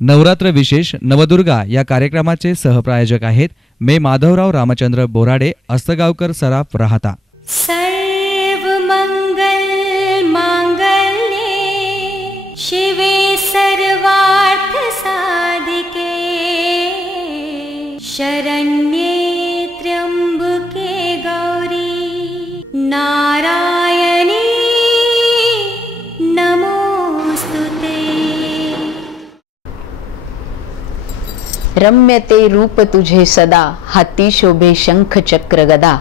नवरात्र विशेष नवदुर्गा या कार्यक्रमाचे सहप्रायोजक आहेत मे माधवराव रामचंद्र बोराडे, अस्तगावकर सराफ, राहता। सर्व मंगल मांगल्ये शिवे सर्वार्थ साधिके शरण्ये त्र्यंबके गौरी नारायणी नमोस्तुते। रम्यते रूप तुझे सदा, हाती शोभे शंख चक्र गदा।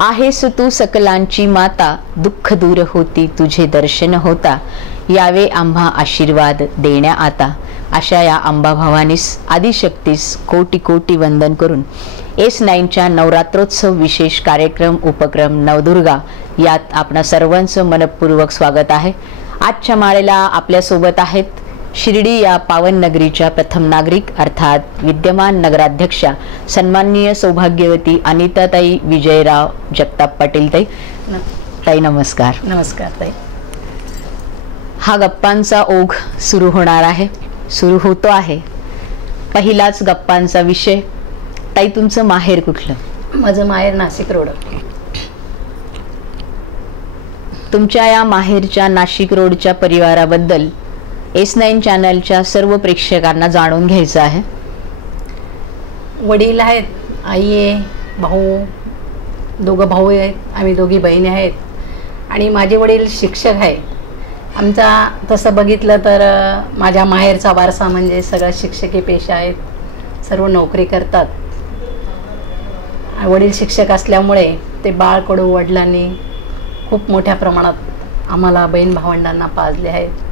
आहेस तू सकलांची माता, दुःख दूर होती तुझे दर्शन होता। यावे आम्हा आशीर्वाद देण्या आता। अशा या अंबा भवानीस आदिशक्तीस कोटी कोटी वंदन करून S9च्या नवरात्रोत्सव विशेष कार्यक्रम उपक्रम नवदुर्गा यात आपणा सर्वांचं मनपूर्वक स्वागत आहे। आजच्या माळेला आपल्या सोबत आहेत शिर्डी या पावन नगरीच्या प्रथम नागरिक अर्थात विद्यमान नगराध्यक्षा सन्माननीय सौभाग्यवती अनिताताई विजयराव जगताप पाटील ताई। ताई नमस्कार। नमस्कार ताई। हा गप्पांचा ओघ सुरू होणार आहे, सुरू होतो आहे। पहिलाच गप्पांचा विषय, ताई तुमचं माहेर कुठलं? माझं माहेर नाशिक रोड। तुमच्या या माहेरच्या नाशिक रोडच्या परिवाराबद्दल S9 चॅनलच्या सर्व प्रेक्षकांना जाणून घ्यायचं आहे। वडील आहेत, आई आहे, भाऊ, दोघं भाऊ आहेत, आम्ही दोघी बहिणी आहेत आणि माझे वडील शिक्षक आहेत। आमचा तसं बघितलं तर माझ्या माहेरचा वारसा म्हणजे सगळं शिक्षकी पेशा आहेत, सर्व नोकरी करतात। वडील शिक्षक असल्यामुळे ते बाळकडू वडिलांनी खूप मोठ्या प्रमाणात आम्हाला बहीण भावंडांना पाजले आहेत।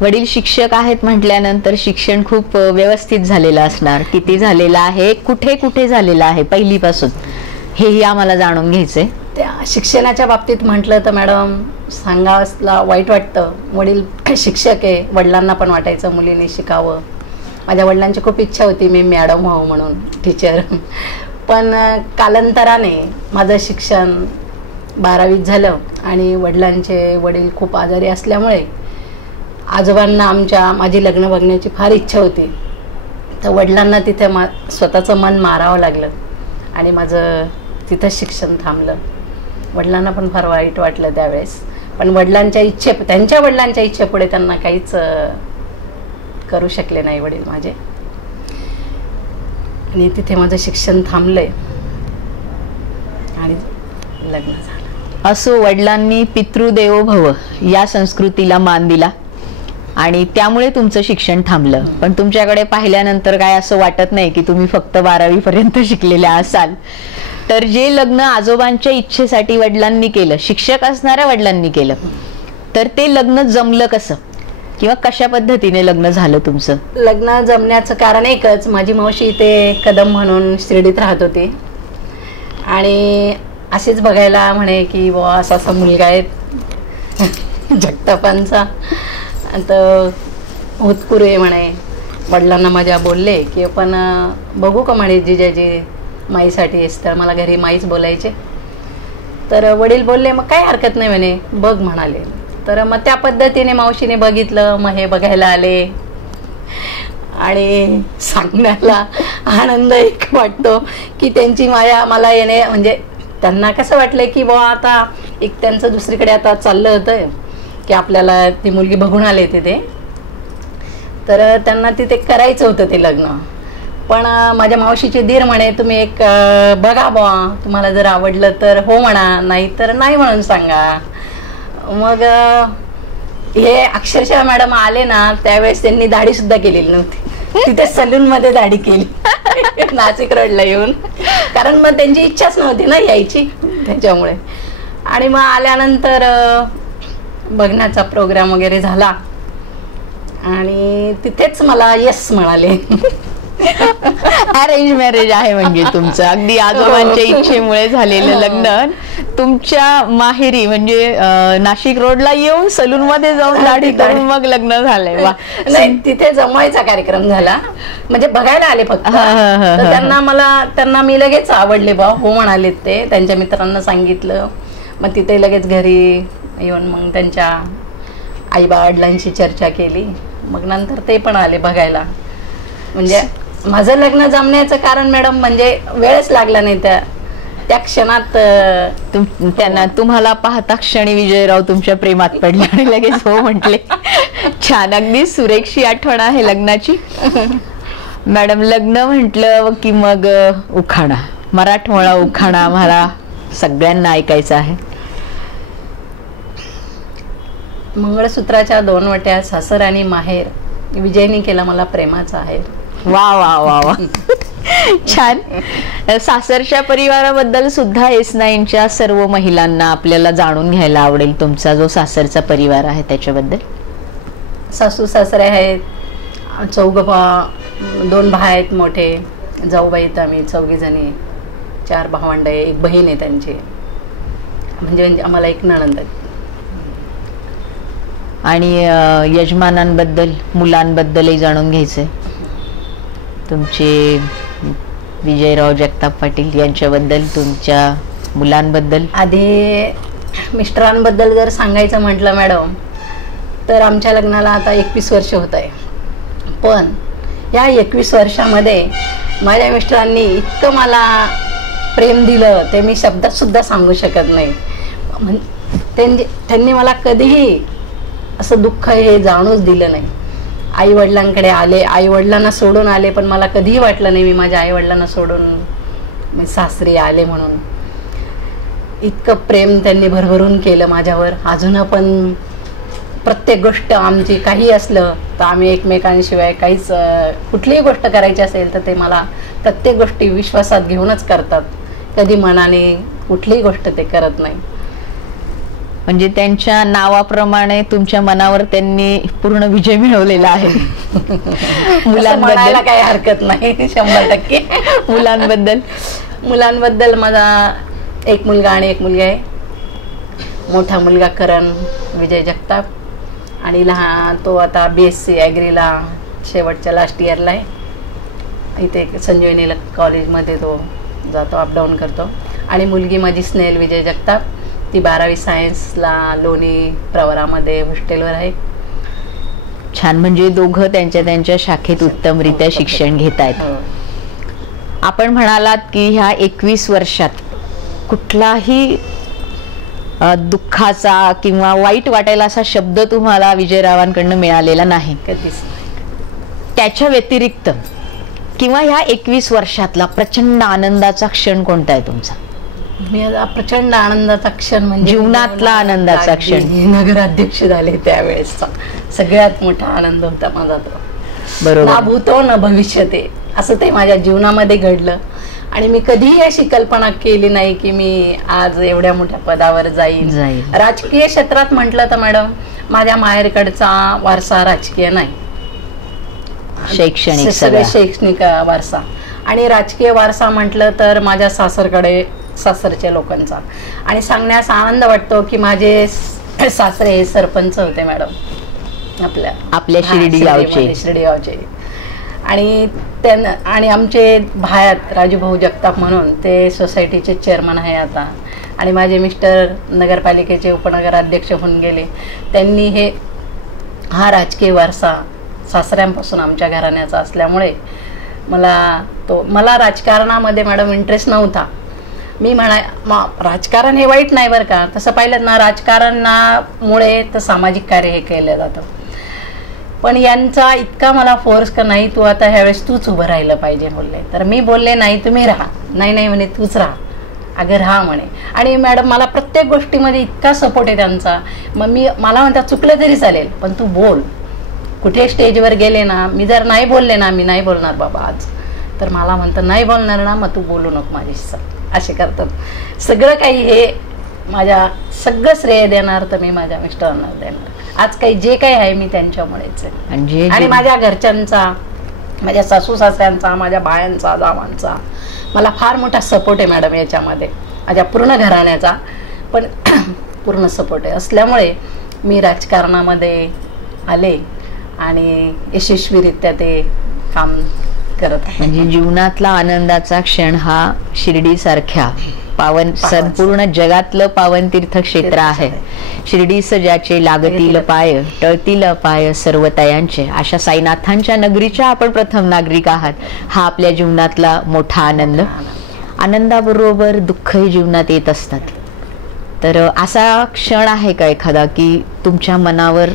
वडील शिक्षक आहेत म्हटल्यानंतर शिक्षण खूप व्यवस्थित झालेलं असणार, किती झालेलं आहे, कुठे कुठे झालेलं आहे पहिलीपासून, हेही आम्हाला जाणून घ्यायचंय। त्या शिक्षणाच्या बाबतीत म्हटलं तर मॅडम सांगायला वाईट वाटतं, वडील शिक्षक आहे, वडिलांना पण वाटायचं मुलीने शिकावं। माझ्या वडिलांची खूप इच्छा होती मी मॅडम व्हावं म्हणून, टीचर, पण कालांतराने माझं शिक्षण 12वीत झालं आणि वडिलांचे वडील खूप आजारी असल्यामुळे आजोबांना आमच्या माझी लग्न बघण्याची फार इच्छा होती, तर वडिलांना तिथे स्वतःचं मन मारावं लागलं आणि माझं तिथं शिक्षण थांबलं। वडिलांना पण फार वाईट वाटलं त्यावेळेस, पण त्यांच्या वडिलांच्या इच्छेपुढे त्यांना काहीच करू शकले नाही वडील माझे, आणि तिथे माझं शिक्षण थांबलंय आणि लग्न झालं। असो, वडिलांनी पितृदेवो भव या संस्कृतीला मान दिला आणि त्यामुळे तुमचं शिक्षण थांबलं। पण तुमच्याकडे पाहिल्यानंतर काय असं वाटत नाही की तुम्ही फक्त 12वी पर्यंत शिकलेल्या असाल? तर जे लग्न आजोबांच्या इच्छेसाठी वडिलांनी केलं, शिक्षक असणाऱ्या वडिलांनी केलं, तर ते लग्न जमलं कसं किंवा कशा पद्धतीने लग्न झालं तुमचं? लग्न जमण्याचं कारण एकच, माझी मावशी इथे कदम म्हणून शिर्डीत राहत होती आणि असेच बघायला म्हणे की बुवा असा असा मुलगा आहे जगतापांचा, तर होतकुरू आहे म्हणे। वडिलांना माझ्या बोलले की पण बघू का म्हणे जिजाजी माईसाठी आहेस तर, मला घरी माईच बोलायचे। तर वडील बोलले मग काय हरकत नाही म्हणे, बघ म्हणाले। तर मग त्या पद्धतीने मावशीने बघितलं, मग हे बघायला आले आणि सांगण्याला आनंद एक वाटतो की त्यांची माया मला येणे, म्हणजे त्यांना कसं वाटलं की बुवा आता एक त्यांचं दुसरीकडे आता चाललं होतं की आपल्याला ती मुलगी बघून आले तिथे, तर त्यांना तिथे करायचं होतं ते लग्न। पण माझ्या मावशीचे दीर म्हणे तुम्ही एक बघा बुवा, तुम्हाला जर आवडलं तर हो म्हणा, नाही तर नाही म्हणून सांगा। मग हे अक्षरशः मॅडम आले ना त्यावेळेस त्यांनी दाढी सुद्धा केलेली नव्हती, तिथे सलून मध्ये दाढी केली नाशिक रोडला येऊन, कारण मग त्यांची इच्छाच नव्हती ना यायची त्याच्यामुळे। आणि मग आल्यानंतर बघण्याचा प्रोग्राम वगैरे झाला आणि तिथेच मला यस म्हणाले। अरेंज मॅरेज आहे म्हणजे तुमचं, अगदी आजोबांच्या इच्छेमुळे झालेलं लग्न तुमच्या माहेरी म्हणजे नाशिक रोडला येऊन सलून मध्ये जाऊन दाढी करून मग लग्न झालंय। वा, नाही तिथे जमवायचा कार्यक्रम झाला, म्हणजे बघायला आले फक्त, तर त्यांना मी लगेच आवडले बा, हो म्हणाले ते, त्यांच्या मित्रांना सांगितलं, मग तिथे लगेच घरी येऊन मग त्यांच्या आई वडिलांशी चर्चा केली, मग नंतर ते पण आले बघायला. म्हणजे माझं लग्न जमण्याचं कारण मॅडम म्हणजे वेळच लागला नाही त्या क्षणात. त्यांना तुम्हाला पाहता क्षणी विजयराव तुमच्या प्रेमात पडले आणि लगेच हो म्हटले. छान, अगदी सुरेखशी आठवण आहे लग्नाची. मॅडम, लग्न म्हटलं की मग उखाणा, मराठमोळा उखाणा आम्हाला सगळ्यांना ऐकायचा आहे. मंगळसूत्राच्या 2 वट्या, सासर आणि माहेर, विजयनी केला मला प्रेमाचा आहेर. वा वा वा वा, छान. सासरच्या परिवाराबद्दल सुद्धा S9च्या सर्व महिलांना आपल्याला जाणून घ्यायला आवडेल. तुमचा जो सासरचा परिवार आहे त्याच्याबद्दल. सासू सासरे आहेत, 2 भाई आहेत मोठे, जाऊबाई आहेत आम्ही 4 जणी, 4 भावंड आहे, 1 बहीण आहे त्यांची, म्हणजे आम्हाला 1 नणंद आहे. आणि यजमानांबद्दल, मुलांबद्दलही जाणून घ्यायचंय. तुमचे विजयराव जगताप पाटील यांच्याबद्दल, तुमच्या मुलांबद्दल. आधी मिस्टरांबद्दल जर सांगायचं म्हटलं मॅडम तर आमच्या लग्नाला आता 21 वर्ष होत आहे. पण या 21 वर्षामध्ये माझ्या मिस्टरांनी इतकं मला प्रेम दिलं ते मी शब्दात सुद्धा सांगू शकत नाही. त्यांनी मला कधीही असं दुःख हे जाणूच दिलं नाही. आई वडिलांकडे आले, आई वडिलांना सोडून आले, पण मला कधीही वाटलं नाही मी माझ्या आई वडिलांना सोडून मी सासरी आले म्हणून. इतकं प्रेम त्यांनी भरभरून केलं माझ्यावर. अजून पण प्रत्येक गोष्ट आमची काही असलं तर आम्ही एकमेकांशिवाय काहीच, कुठलीही गोष्ट करायची असेल तर ते मला प्रत्येक गोष्टी विश्वासात घेऊनच करतात. कधी मनाने कुठलीही गोष्ट ते करत नाही. म्हणजे त्यांच्या नावाप्रमाणे तुमच्या मनावर त्यांनी पूर्ण विजय मिळवलेला आहे. मुलांबद्दल काही हरकत नाही, 100%. मुलांबद्दल माझा 1 मुलगा आणि 1 मुलगी आहे. मोठा मुलगा करण विजय जगताप आणि लहान तो आता BSc ॲग्रीला शेवटच्या लास्ट इयरला आहे. इथे संजीवनी कॉलेजमध्ये तो जातो, अपडाऊन करतो. आणि मुलगी माझी स्नेहल विजय जगताप, ती 12वी सायन्सला लोणी प्रवरामध्ये हॉस्टेलवर आहे. छान, म्हणजे दोघं त्यांच्या शाखेत उत्तमरित्या शिक्षण घेत आहेत. आपण म्हणालात की ह्या 21 वर्षात कुठलाही दुःखाचा किंवा वाईट वाटायला असा शब्द तुम्हाला विजयरावांकडनं मिळालेला नाही कधीच. त्याच्या व्यतिरिक्त किंवा ह्या 21 वर्षातला प्रचंड आनंदाचा क्षण कोणता आहे तुमचा? मी प्रचंड आनंदाचा क्षण म्हणजे जीवनातला आनंदाचा क्षण, नगराध्यक्ष झाले त्यावेळेसचा सगळ्यात मोठा आनंद होता माझा तो. बरोबर. ना भूतो न भविष्यते असं ते माझ्या जीवनामध्ये घडलं. आणि मी कधीही अशी कल्पना केली नाही की मी आज एवढ्या मोठ्या पदावर जाईल. राजकीय क्षेत्रात म्हटलं तर मॅडम माझ्या माहेरकडचा वारसा राजकीय नाही, शैक्षणिक वारसा. आणि राजकीय वारसा म्हटलं तर माझ्या सासरच्या लोकांचा. आणि सांगण्यास आनंद वाटतो की माझे सासरे हे सरपंच होते मॅडम आपल्या शिर्डी गावचे. आणि आमचे भायात राजूभाऊ जगताप म्हणून ते सोसायटीचे चेअरमन आहे आता. आणि माझे मिस्टर नगरपालिकेचे उपनगराध्यक्ष होऊन गेले. त्यांनी हा राजकीय वारसा सासऱ्यांपासून आमच्या घराण्याचा असल्यामुळे मला राजकारणामध्ये मॅडम इंटरेस्ट नव्हता. मी राजकारण हे वाईट नाही बरं का, तसं पाहिलं ना राजकारणामुळे तर सामाजिक कार्य हे केलं जातं. पण यांचा इतका मला फोर्स का नाही तू आता ह्यावेळेस तूच उभं राहिलं पाहिजे बोलले. तर मी बोलले नाही तुम्ही राहा. नाही म्हणे तूच राहा. अगं राहा म्हणे. आणि मॅडम मला प्रत्येक गोष्टीमध्ये इतका सपोर्ट आहे त्यांचा. मग मला म्हणतात चुकलं तरी चालेल पण तू बोल. कुठे स्टेजवर गेले ना मी जर नाही बोलले ना मी नाही बोलणार बाबा आज, तर मला म्हणतं नाही बोलणार ना मग तू बोलू नको माझ्याशी. असे करतात. सगळं काही हे सगळं श्रेय देणार तर मी माझ्या मिस्टरांना देणार. आज जे काही आहे मी त्यांच्यामुळेच आहे. आणि माझ्या घरच्यांचा, माझ्या सासू सासऱ्यांचा, माझ्या बायांचा, जावांचा मला फार मोठा सपोर्ट आहे मॅडम याच्यामध्ये. माझ्या पूर्ण घराण्याचा पण पूर्ण सपोर्ट आहे असल्यामुळे मी राजकारणामध्ये आले आणि यशस्वीरित्या ते काम करत आहे. म्हणजे जीवनातला आनंदाचा क्षण हा शिर्डी सारख्या पावन संपूर्ण जगातलं पावन तीर्थक्षेत्र आहे. शिर्डीस ज्याचे लागतील पाय टळतील पाय सर्व तयांचे, अशा साईनाथांच्या नगरीच्या आपण प्रथम नागरिक आहात. हा आपल्या जीवनातला मोठा आनंद. आनंदाबरोबर दुःखही जीवनात येत असतात. तर असा क्षण आहे का एखादा की तुमच्या मनावर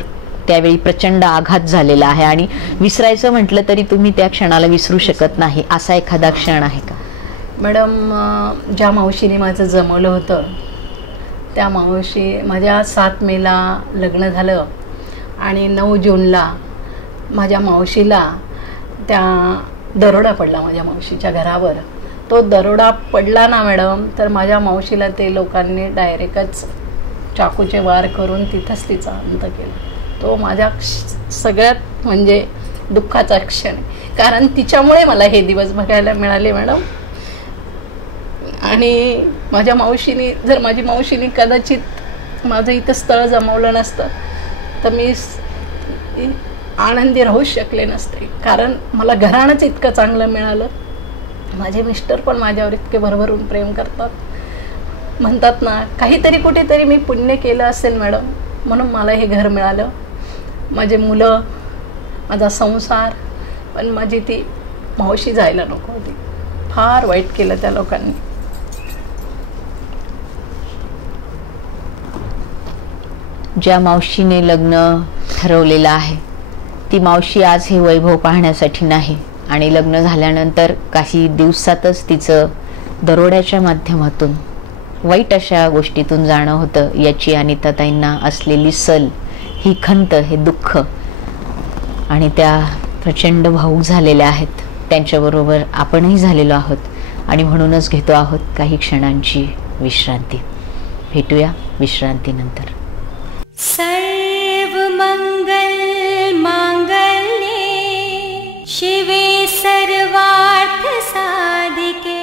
त्यावेळी प्रचंड आघात झालेला आहे आणि विसरायचं म्हटलं तरी तुम्ही त्या क्षणाला विसरू शकत नाही, असा एखादा क्षण आहे का? मॅडम, ज्या मावशीने माझं जमवलं होतं त्या मावशी, माझ्या 7 मेला लग्न झालं आणि 9 जूनला माझ्या मावशीला त्या दरोडा पडला माझ्या मावशीच्या घरावर. तो दरोडा पडला ना मॅडम, तर माझ्या मावशीला ते लोकांनी डायरेक्टच चाकूचे वार करून तिथंच तिचा अंत केला. तो माझ्या सगळ्यात म्हणजे दुःखाचा क्षण आहे, कारण तिच्यामुळे मला हे दिवस बघायला मिळाले मॅडम. आणि माझ्या मावशीने, जर माझी मावशीने कदाचित माझं इथं स्थळ जमवलं नसतं तर मी आनंदी राहूच शकले नसते, कारण मला घराणंच इतकं चांगलं मिळालं. माझे मिस्टर पण माझ्यावर इतके भरभरून प्रेम करतात. म्हणतात ना, काहीतरी कुठेतरी मी पुण्य केलं असेल मॅडम, म्हणून मला हे घर मिळालं. माझे मुलं, माझा संसार, पण माझी ती मावशी जायला नको होती. फार वाईट केलं त्या लोकांनी. ज्या मावशीने लग्न ठरवलेलं आहे ती मावशी आज हे वैभव पाहण्यासाठी नाही, आणि लग्न झाल्यानंतर काही दिवसातच तिचं दरोड्याच्या माध्यमातून वाईट अशा गोष्टीतून जाणं होतं. याची अनिताताईंना असलेली सल, ही खंत, हे दुःख, आणि त्या प्रचंड भावूक झालेल्या आहेत. त्यांच्याबरोबर आपणही झालेलो आहोत आणि म्हणूनच घेतो आहोत काही क्षणांची विश्रांती. भेटूया विश्रांतीनंतर. सर्वमंगल मांगल्ये शिवे सर्वार्थ साधिके.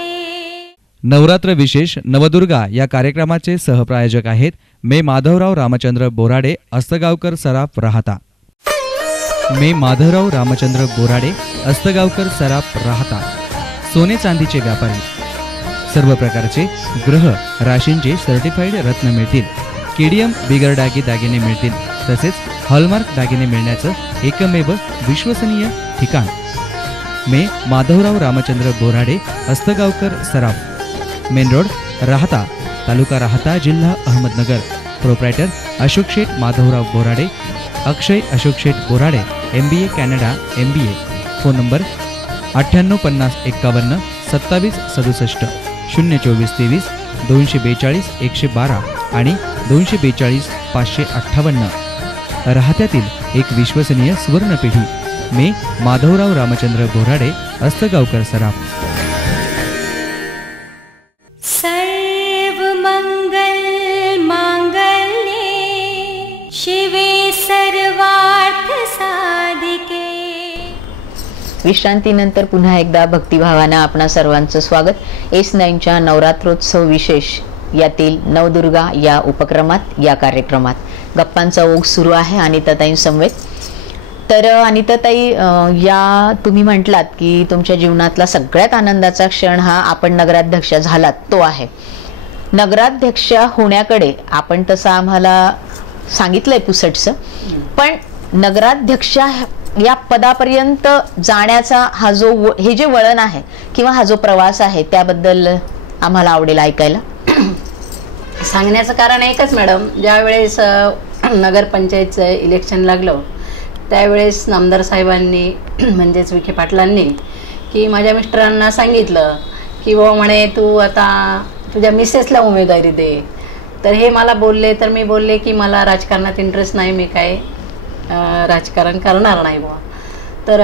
नवरात्र विशेष नवदुर्गा या कार्यक्रमाचे सहप्रायोजक आहेत मे माधवराव रामचंद्र बोराडे, अस्तगावकर सराफ, राहता. मे माधवराव रामचंद्र बोराडे, अस्तगावकर सराफ, राहता. सोने चांदीचे व्यापारी. सर्व प्रकारचे ग्रह राशींचे सर्टिफाईड रत्न मिळतील. केडीएम बिगर डागी दागिने मिळतील. तसेच हॉलमार्क दागिने मिळण्याचं एकमेव विश्वसनीय ठिकाण मे माधवराव रामचंद्र बोराडे, अस्तगावकर सराफ, मेन रोड, राहता, तालुका राहता, जिल्हा अहमदनगर. प्रोप्रायटर अशोक शेठ माधवराव बोराडे, अक्षय अशोक शेठ Borade, MBA Canada MBA. Phone number 985051 2767 024 23 242 112 आणि 242 558. राहत्यातील एक विश्वसनीय सुवर्ण पिढी मे माधवराव रामचंद्र बोराडे, अस्तगावकर सराफ. सर्वमंगल मांगल्ये शिवे सर्वार्थ साधिके. विश्रांतीनंतर पुन्हा एकदा भक्तिभावानं आपणा सर्वांचं स्वागत. S9च्या नवरात्रोत्सव विशेष यातील नवदुर्गा या उपक्रमात, या कार्यक्रमात गप्पांचा ओघ सुरू आहे अनिताताईंसमवेत. तर अनिताताई, या तुम्ही म्हटलात की तुमच्या जीवनातला सगळ्यात आनंदाचा क्षण हा आपण नगराध्यक्ष झालात तो आहे. नगराध्यक्ष होण्याकडे आपण तसं आम्हाला सांगितलंय पुसटचं, पण नगराध्यक्ष या पदापर्यंत जाण्याचा हा जो हे जे वळण आहे किंवा हा जो प्रवास आहे त्याबद्दल आम्हाला आवडेल ऐकायला. सांगण्याचं कारण एकच मॅडम, ज्यावेळेस नगरपंचायतचं इलेक्शन लागलं त्यावेळेस नामदार साहेबांनी म्हणजेच विखे पाटलांनी की माझ्या मिस्टरांना सांगितलं की बाबा म्हणे तू आता तुझ्या मिसेसला उमेदवारी दे. तर हे मला बोलले, तर मी बोलले की मला राजकारणात इंटरेस्ट नाही, मी काय राजकारण करणार नाही बुवा. तर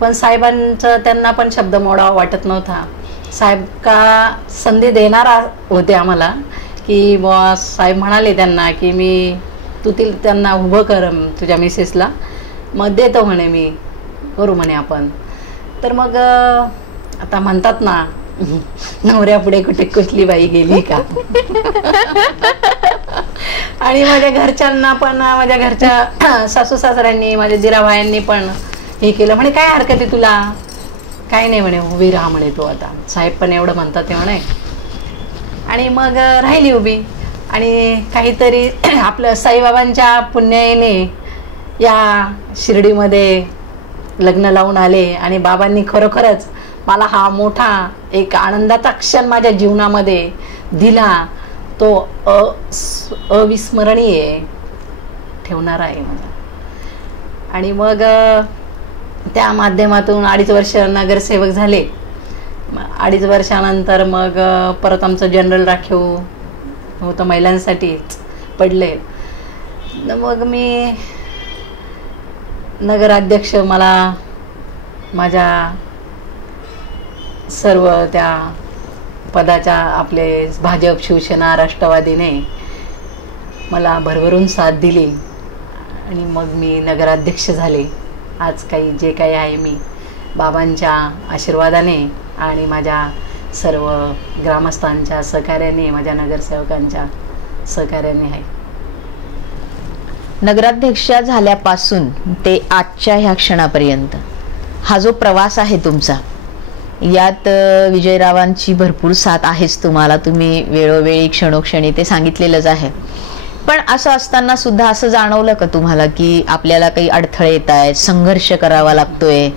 पण साहेबांचं त्यांना पण शब्द मोडावा वाटत नव्हता. साहेब का संधी देणार होते आम्हाला की बुवा, साहेब म्हणाले त्यांना की मी तू त्यांना उभं कर तुझ्या मिसेसला, मग देतो म्हणे मी, करू म्हणे आपण. तर मग आता म्हणतात ना, नवऱ्यापुढे कुठे कुठली बाई गेली का. आणि माझ्या घरच्यांना पण, माझ्या घरच्या सासू सासऱ्यांनी, माझ्या दिराभायांनी पण हे केलं. म्हणे काय हरकत आहे तुला, काय नाही म्हणे, उभी राहा म्हणे तू आता. साहेब पण एवढं म्हणतात ते म्हणे. आणि मग राहिली उभी. आणि काहीतरी आपलं साईबाबांच्या पुण्याईने या शिर्डीमध्ये लग्न लावून आले आणि बाबांनी खरोखरच मला हा मोठा एक आनंदाचा क्षण माझ्या जीवनामध्ये दिला, तो अविस्मरणीय ठेवणार आहे मला. आणि मग त्या माध्यमातून 2.5 वर्ष नगरसेवक झाले. 2.5 वर्षानंतर मग परत आमचं जनरल राखीव होतं महिलांसाठीच पडले. मग मी नगराध्यक्ष मला माझ्या सर्व त्या पदाच्या आपले भाजप शिवसेना राष्ट्रवादीने मला भरभरून साथ दिली आणि मग मी नगराध्यक्ष झाले. आज जे काही आहे मी बाबांच्या आशीर्वादाने आणि माझ्या सर्व ग्रामस्थांच्या सहकार्याने, माझ्या नगरसेवकांच्या सहकार्याने आहे. नगराध्यक्षा झाल्यापासून ते आजच्या ह्या क्षणापर्यंत हा जो प्रवास आहे तुमचा, यात विजयरावांची भरपूर साथ आहेच तुम्हाला. तुम्ही वेळोवेळी क्षणोक्षणी ते सांगितलेलंच आहे. पण असं असताना सुद्धा असं जाणवलं का तुम्हाला की आपल्याला काही अडथळे येत आहेत, संघर्ष करावा लागतोय,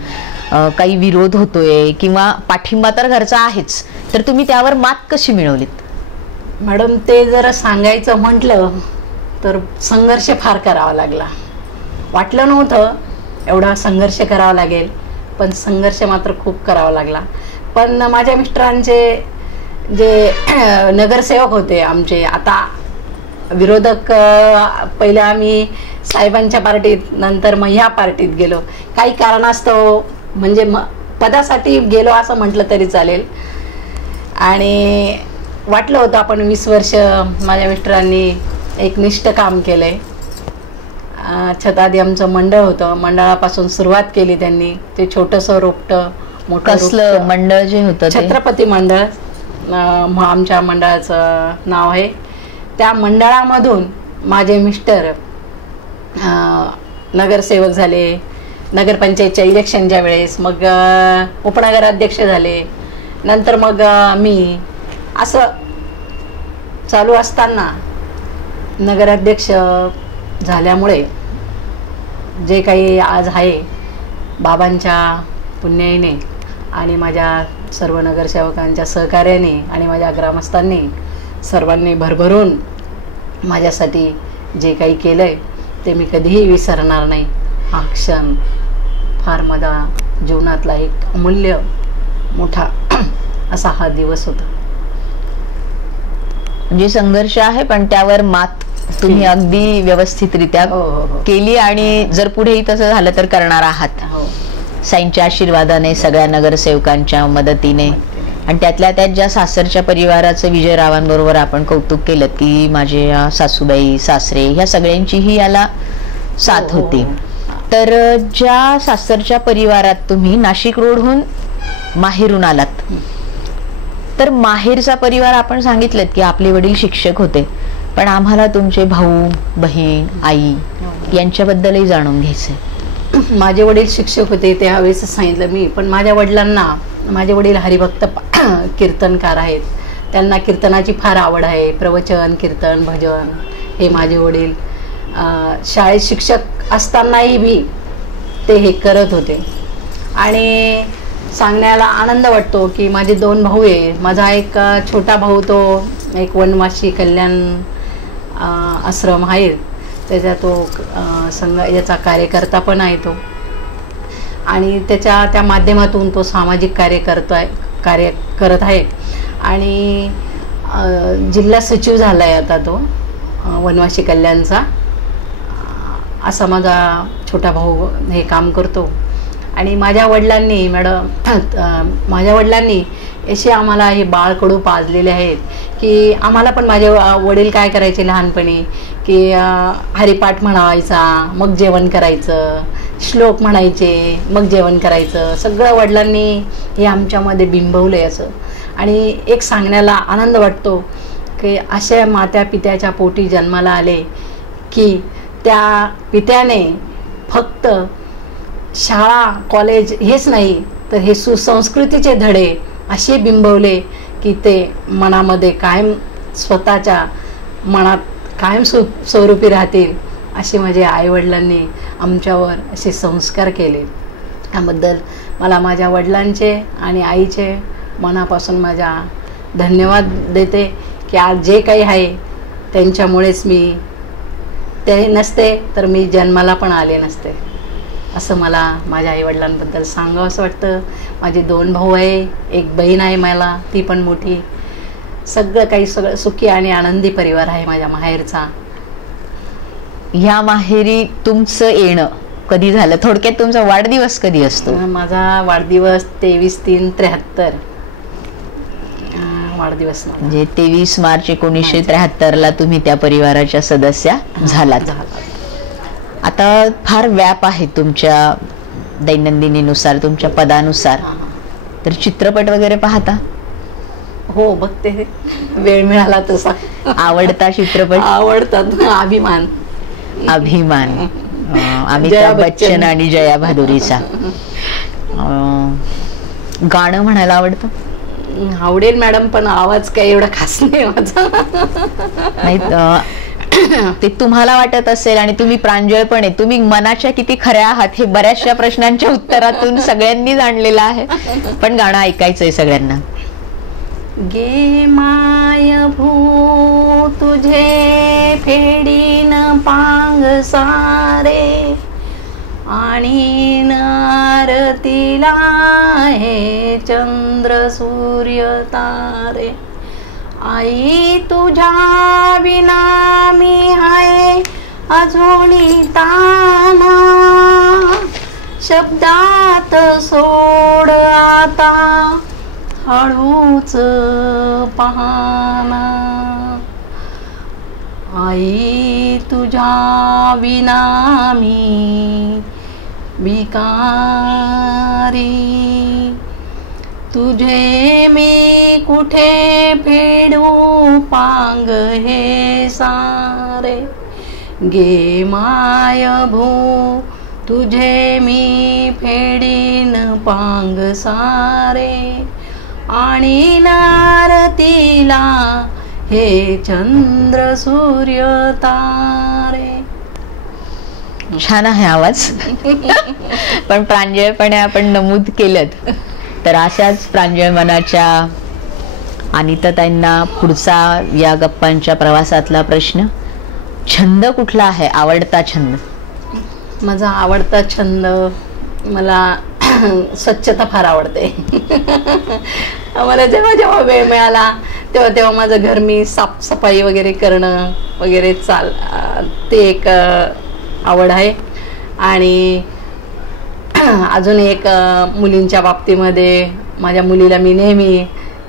काही विरोध होतोय किंवा पाठिंबा तर घरचा आहेच, तर तुम्ही त्यावर मात कशी मिळवलीत? मॅडम, ते जर सांगायचं म्हटलं तर संघर्ष फार करावा लागला. वाटलं नव्हतं एवढा संघर्ष करावा लागेल, पण संघर्ष मात्र खूप करावा लागला. पण माझ्या मिस्टरांचे जे नगरसेवक होते आमचे, आता विरोधक, पहिले आम्ही साहेबांच्या पार्टीत, नंतर मग ह्या पार्टीत गेलो. काही कारणास्तव म्हणजे पदासाठी गेलो असं म्हटलं तरी चालेल. आणि वाटलं होतं आपण 20 वर्ष माझ्या मिस्टरांनी एक निष्ठ काम केलंय. छतादी आमचं मंडळ होतं, मंडळापासून सुरुवात केली त्यांनी. ते छोटंसं रोपटं मोठं कसलं मंडळ जे होतं? छत्रपती मंडळ आमच्या मंडळाचं नाव आहे. त्या मंडळामधून माझे मिस्टर नगरसेवक झाले. नगरपंचायतच्या इलेक्शनच्या वेळेस मग उपनगराध्यक्ष झाले. नंतर मग मी असं चालू असताना नगराध्यक्ष झाल्यामुळे जे काही आज आहे बाबांच्या पुण्याईने आणि माझ्या सर्व नगरसेवकांच्या सहकार्याने आणि माझ्या ग्रामस्थांनी सर्वांनी भरभरून माझ्यासाठी जे काही केलंय ते मी कधीही विसरणार नाही. हा क्षण फार माझ्या जीवनातला एक अमूल्य मोठा असा हा दिवस होता. म्हणजे संघर्ष आहे पण त्यावर मात तुम्ही अगदी व्यवस्थितरित्या केली आणि जर पुढेही तसं झालं तर करणार आहात. साईंच्या आशीर्वादाने, सगळ्या नगरसेवकांच्या मदतीने आणि त्यातल्या त्यात ज्या सासरच्या परिवाराचं विजयरावांबरोबर आपण कौतुक केलं की माझे सासूबाई, सासरे, ह्या सगळ्यांचीही याला साथ होती. तर ज्या सासरच्या परिवारात तुम्ही नाशिक रोडहून माहेरून आलात, तर माहेरचा परिवार आपण सांगितलं की आपले वडील शिक्षक होते, पण आम्हाला तुमचे भाऊ, बहीण, आई यांच्याबद्दलही जाणून घ्यायचंय. माझे वडील शिक्षक होते त्यावेळेस सांगितलं मी, पण माझ्या वडिलांना, माझे वडील हरिभक्त कीर्तनकार आहेत, त्यांना कीर्तनाची फार आवड आहे. प्रवचन, कीर्तन, भजन हे माझे वडील शाळेत शिक्षक असतानाही बी ते हे करत होते. आणि सांगण्याला आनंद वाटतो की माझे 2 भाऊ आहे. माझा एक छोटा भाऊ तो एक वनवासी कल्याण आश्रम आहे, त्याचा तो याचा कार्यकर्ता पण आहे तो. आणि त्या माध्यमातून तो सामाजिक कार्य करत आहे आणि जिल्हा सचिव झाला आहे आता तो वनवासी कल्याणचा. असा माझा छोटा भाऊ हे काम करतो. आणि माझ्या वडिलांनी माझ्या वडिलांनी असे आम्हाला हे बाळकडू पाजलेले आहेत की आम्हाला पण माझे वडील काय करायचे लहानपणी की हरिपाठ म्हणायचा, मग जेवण करायचं, श्लोक म्हणायचे, मग जेवण करायचं. सगळं वडिलांनी हे आमच्यामध्ये बिंबवलं आहे असं. आणि एक सांगण्याला आनंद वाटतो की अशा मात्या पित्याच्या पोटी जन्माला आले की त्या पित्याने फक्त शाळा, कॉलेज हेच नाही तर हे सुसंस्कृतीचे धडे असे बिंबवले की ते मनामध्ये कायम स्वतःच्या मनात कायम स्वरूपी राहतील असे माझ्या आईवडिलांनी आमच्यावर असे संस्कार केले. त्याबद्दल मला माझ्या वडिलांचे आणि आईचे मनापासून माझ्या धन्यवाद देते की आज जे काही आहे त्यांच्यामुळेच मी ते नसते तर मी जन्माला पण आले नसते असं मला माझ्या आईवडिलांबद्दल सांगावं असं वाटतं. माझे 2 भाऊ आहे, एक बहीण आहे मला, ती पण मोठी. सगळं सुखी आणि आनंदी परिवार आहे माझ्या माहेरचा. ह्या माहेरी तुमचं येणं कधी झालं? थोडक्यात तुमचा वाढदिवस कधी असतो? माझा वाढदिवस 23/3/73 वाढदिवस. म्हणजे 23 मार्च 1973 तुम्ही त्या परिवाराच्या सदस्या झालात. आता फार व्याप आहे तुमच्या दैनंदिनीनुसार, तुमच्या पदानुसार. तर चित्रपट वगैरे पाहता? हो, बघते वेळ मिळाला तसा. आवडता चित्रपट? आवडतात. अभिमान. अमिताभ बच्चन आणि जया भादुरीचा. गाणं म्हणायला आवडतं? आवडेल मॅडम, पण आवाज काही एवढा खास नाही माझा. नाही, ते तुम्हाला वाटत असेल आणि तुम्ही प्रांजळपणे, तुम्ही मनाच्या किती खऱ्या आहात हे बऱ्याचशा प्रश्नांच्या उत्तरातून सगळ्यांनी जाणलेलं आहे. पण गाणं ऐकायचंय सगळ्यांना. गे माय भू तुझे फेडीन पांग सारे आणि नारतीला हे चंद्र सूर्य तारे. आई तुझ्या विना मी आहे अजूनी ताना शब्दात सोड आता हळूच पाहना. आई तुझ्या विना मी भिकारी तुझे मी कुठे फेडू पांग हे सारे. गे माय भू तुझे मी फेडीन पांग सारे आणि नारतीला हे चंद्र सूर्य तारे. छान आहे आवाज. पण प्रांजळपणे आपण नमूद केलं तर अशाच प्रांजळ मनाच्या अनिताताईंना पुढचा या गप्पांच्या प्रवासातला प्रश्न, छंद कुठला आहे? आवडता छंद? माझा आवडता छंद, मला स्वच्छता फार आवडते. मला जेव्हा जेव्हा वेळ मिळाला तेव्हा तेव्हा माझं घर मी साफसफाई वगैरे करणं वगैरे ते एक आवड आहे. आणि अजून एक मुलींच्या बाबतीमध्ये माझ्या मुलीला मी नेहमी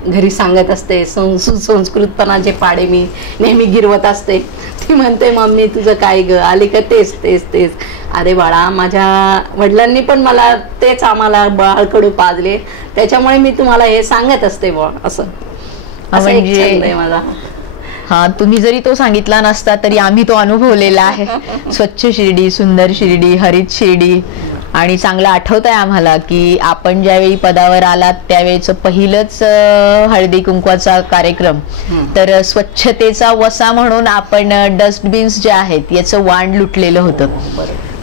घरी सांगत असते, संस्कृतपणाचे पाडे मी नेहमी गिरवत असते. ती म्हणते, मम्मी तुझं काय ग, आली का तेच तेच तेच. अरे बाळा, माझ्या वडिलांनी पण मला तेच आम्हाला बाळकडू पाजले, त्याच्यामुळे मी तुम्हाला हे सांगत असते बुवा. असं एक छंद आहे माझा. हा, तुम्ही जरी तो सांगितला नसता तरी आम्ही तो अनुभवलेला आहे. स्वच्छ शिर्डी, सुंदर शिर्डी, हरित शिर्डी. आणि चांगलं आठवत आहे आम्हाला की आपण ज्यावेळी पदावर आलात त्यावेळेच पहिलंच हळदी कुंकवाचा कार्यक्रम, तर स्वच्छतेचा वसा म्हणून आपण डस्टबिन्स जे आहेत याचं वाण लुटलेलं होतं.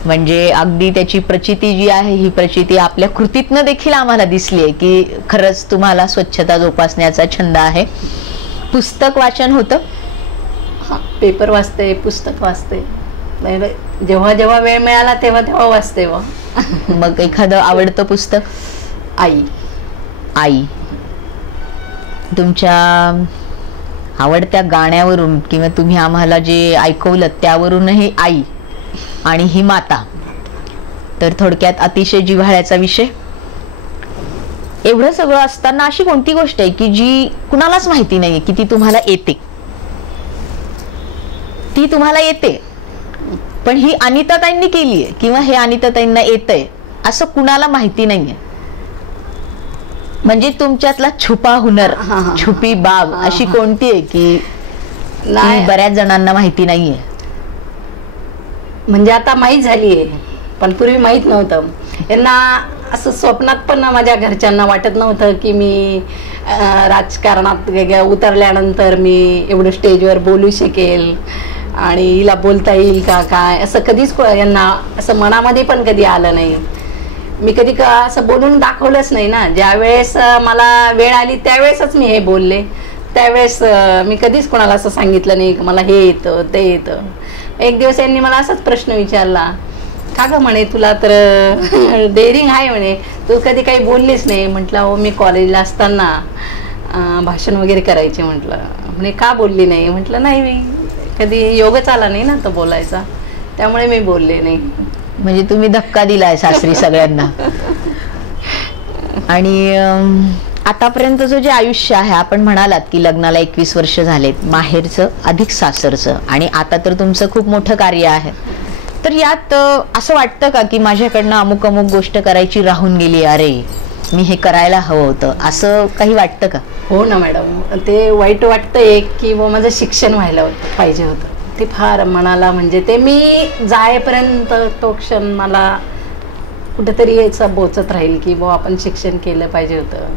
म्हणजे अगदी त्याची प्रचिती जी आहे ही प्रचिती आपल्या कृतीतनं देखील आम्हाला दिसली आहे की खरंच तुम्हाला स्वच्छता जोपासण्याचा छंद आहे. पुस्तक वाचन होतं? पेपर वाचते, पुस्तक वाचते, जेव्हा जेव्हा वेळ मिळाला तेव्हा तेव्हा वाचते. मग एखादं आवडतं पुस्तक? आई. तुमच्या आवडत्या गाण्यावरून किंवा तुम्ही आम्हाला जे ऐकवलं त्यावरूनही आई आणि ही माता, तर थोडक्यात अतिशय जिव्हाळ्याचा विषय. एवढं सगळं असताना अशी कोणती गोष्ट आहे की जी कुणालाच माहिती नाहीये की ती तुम्हाला येते? ती तुम्हाला येते पण ही अनिताताईंनी केली आहे किंवा हे अनिताताईंना येतंय असं कुणाला माहिती नाहीये. म्हणजे तुमच्यातला छुपा हुनर, छुपी बाब अशी कोणती आहे की बऱ्याच जणांना माहिती नाहीये? म्हणजे आता माहीत झालीये पण पूर्वी माहित नव्हतं. यांना असं स्वप्नात पण माझ्या घरच्यांना वाटत नव्हतं की मी राजकारणात उतरल्यानंतर मी एवढं स्टेजवर बोलू शकेल आणि हिला बोलता येईल का काय, असं कधीच यांना असं मनामध्ये पण कधी आलं नाही. मी कधी असं बोलून दाखवलंच नाही ना. ज्यावेळेस मला वेळ आली त्यावेळेसच मी हे बोलले. त्यावेळेस मी कधीच कोणाला असं सांगितलं नाही की मला हे येतं ते येतं. एक दिवस यांनी मला असाच प्रश्न विचारला, का गं म्हणे तुला तर डेअरिंग आहे म्हणे, तू कधी काही बोललीच नाही. म्हटलं हो मी कॉलेजला असताना भाषण वगैरे करायचे. म्हटलं म्हणे का बोलली नाही. म्हटलं नाही मी कधी योगच आला नाही ना तो बोलायचा, त्यामुळे मी बोलले नाही. म्हणजे तुम्ही धक्का दिलाय सासरी सगळ्यांना. आणि आतापर्यंतचं जे आयुष्य आहे, आपण म्हणालात की लग्नाला 21 वर्ष झालेत, माहेरचं अधिक सासरचं, आणि आता तर तुमचं खूप मोठं कार्य आहे. तर यात असं वाटतं का की माझ्याकडनं अमुक अमुक गोष्ट करायची राहून गेली, अरे मी हे करायला हवं होतं, असं काही वाटतं का? हो ना मॅडम, ते वाईट वाटतं एक की माझं शिक्षण व्हायला पाहिजे होतं. ते फार मनाला, म्हणजे ते मी जायपर्यंत तो क्षण मला कुठेतरी याचं बोचत राहील की आपण शिक्षण केलं पाहिजे होतं.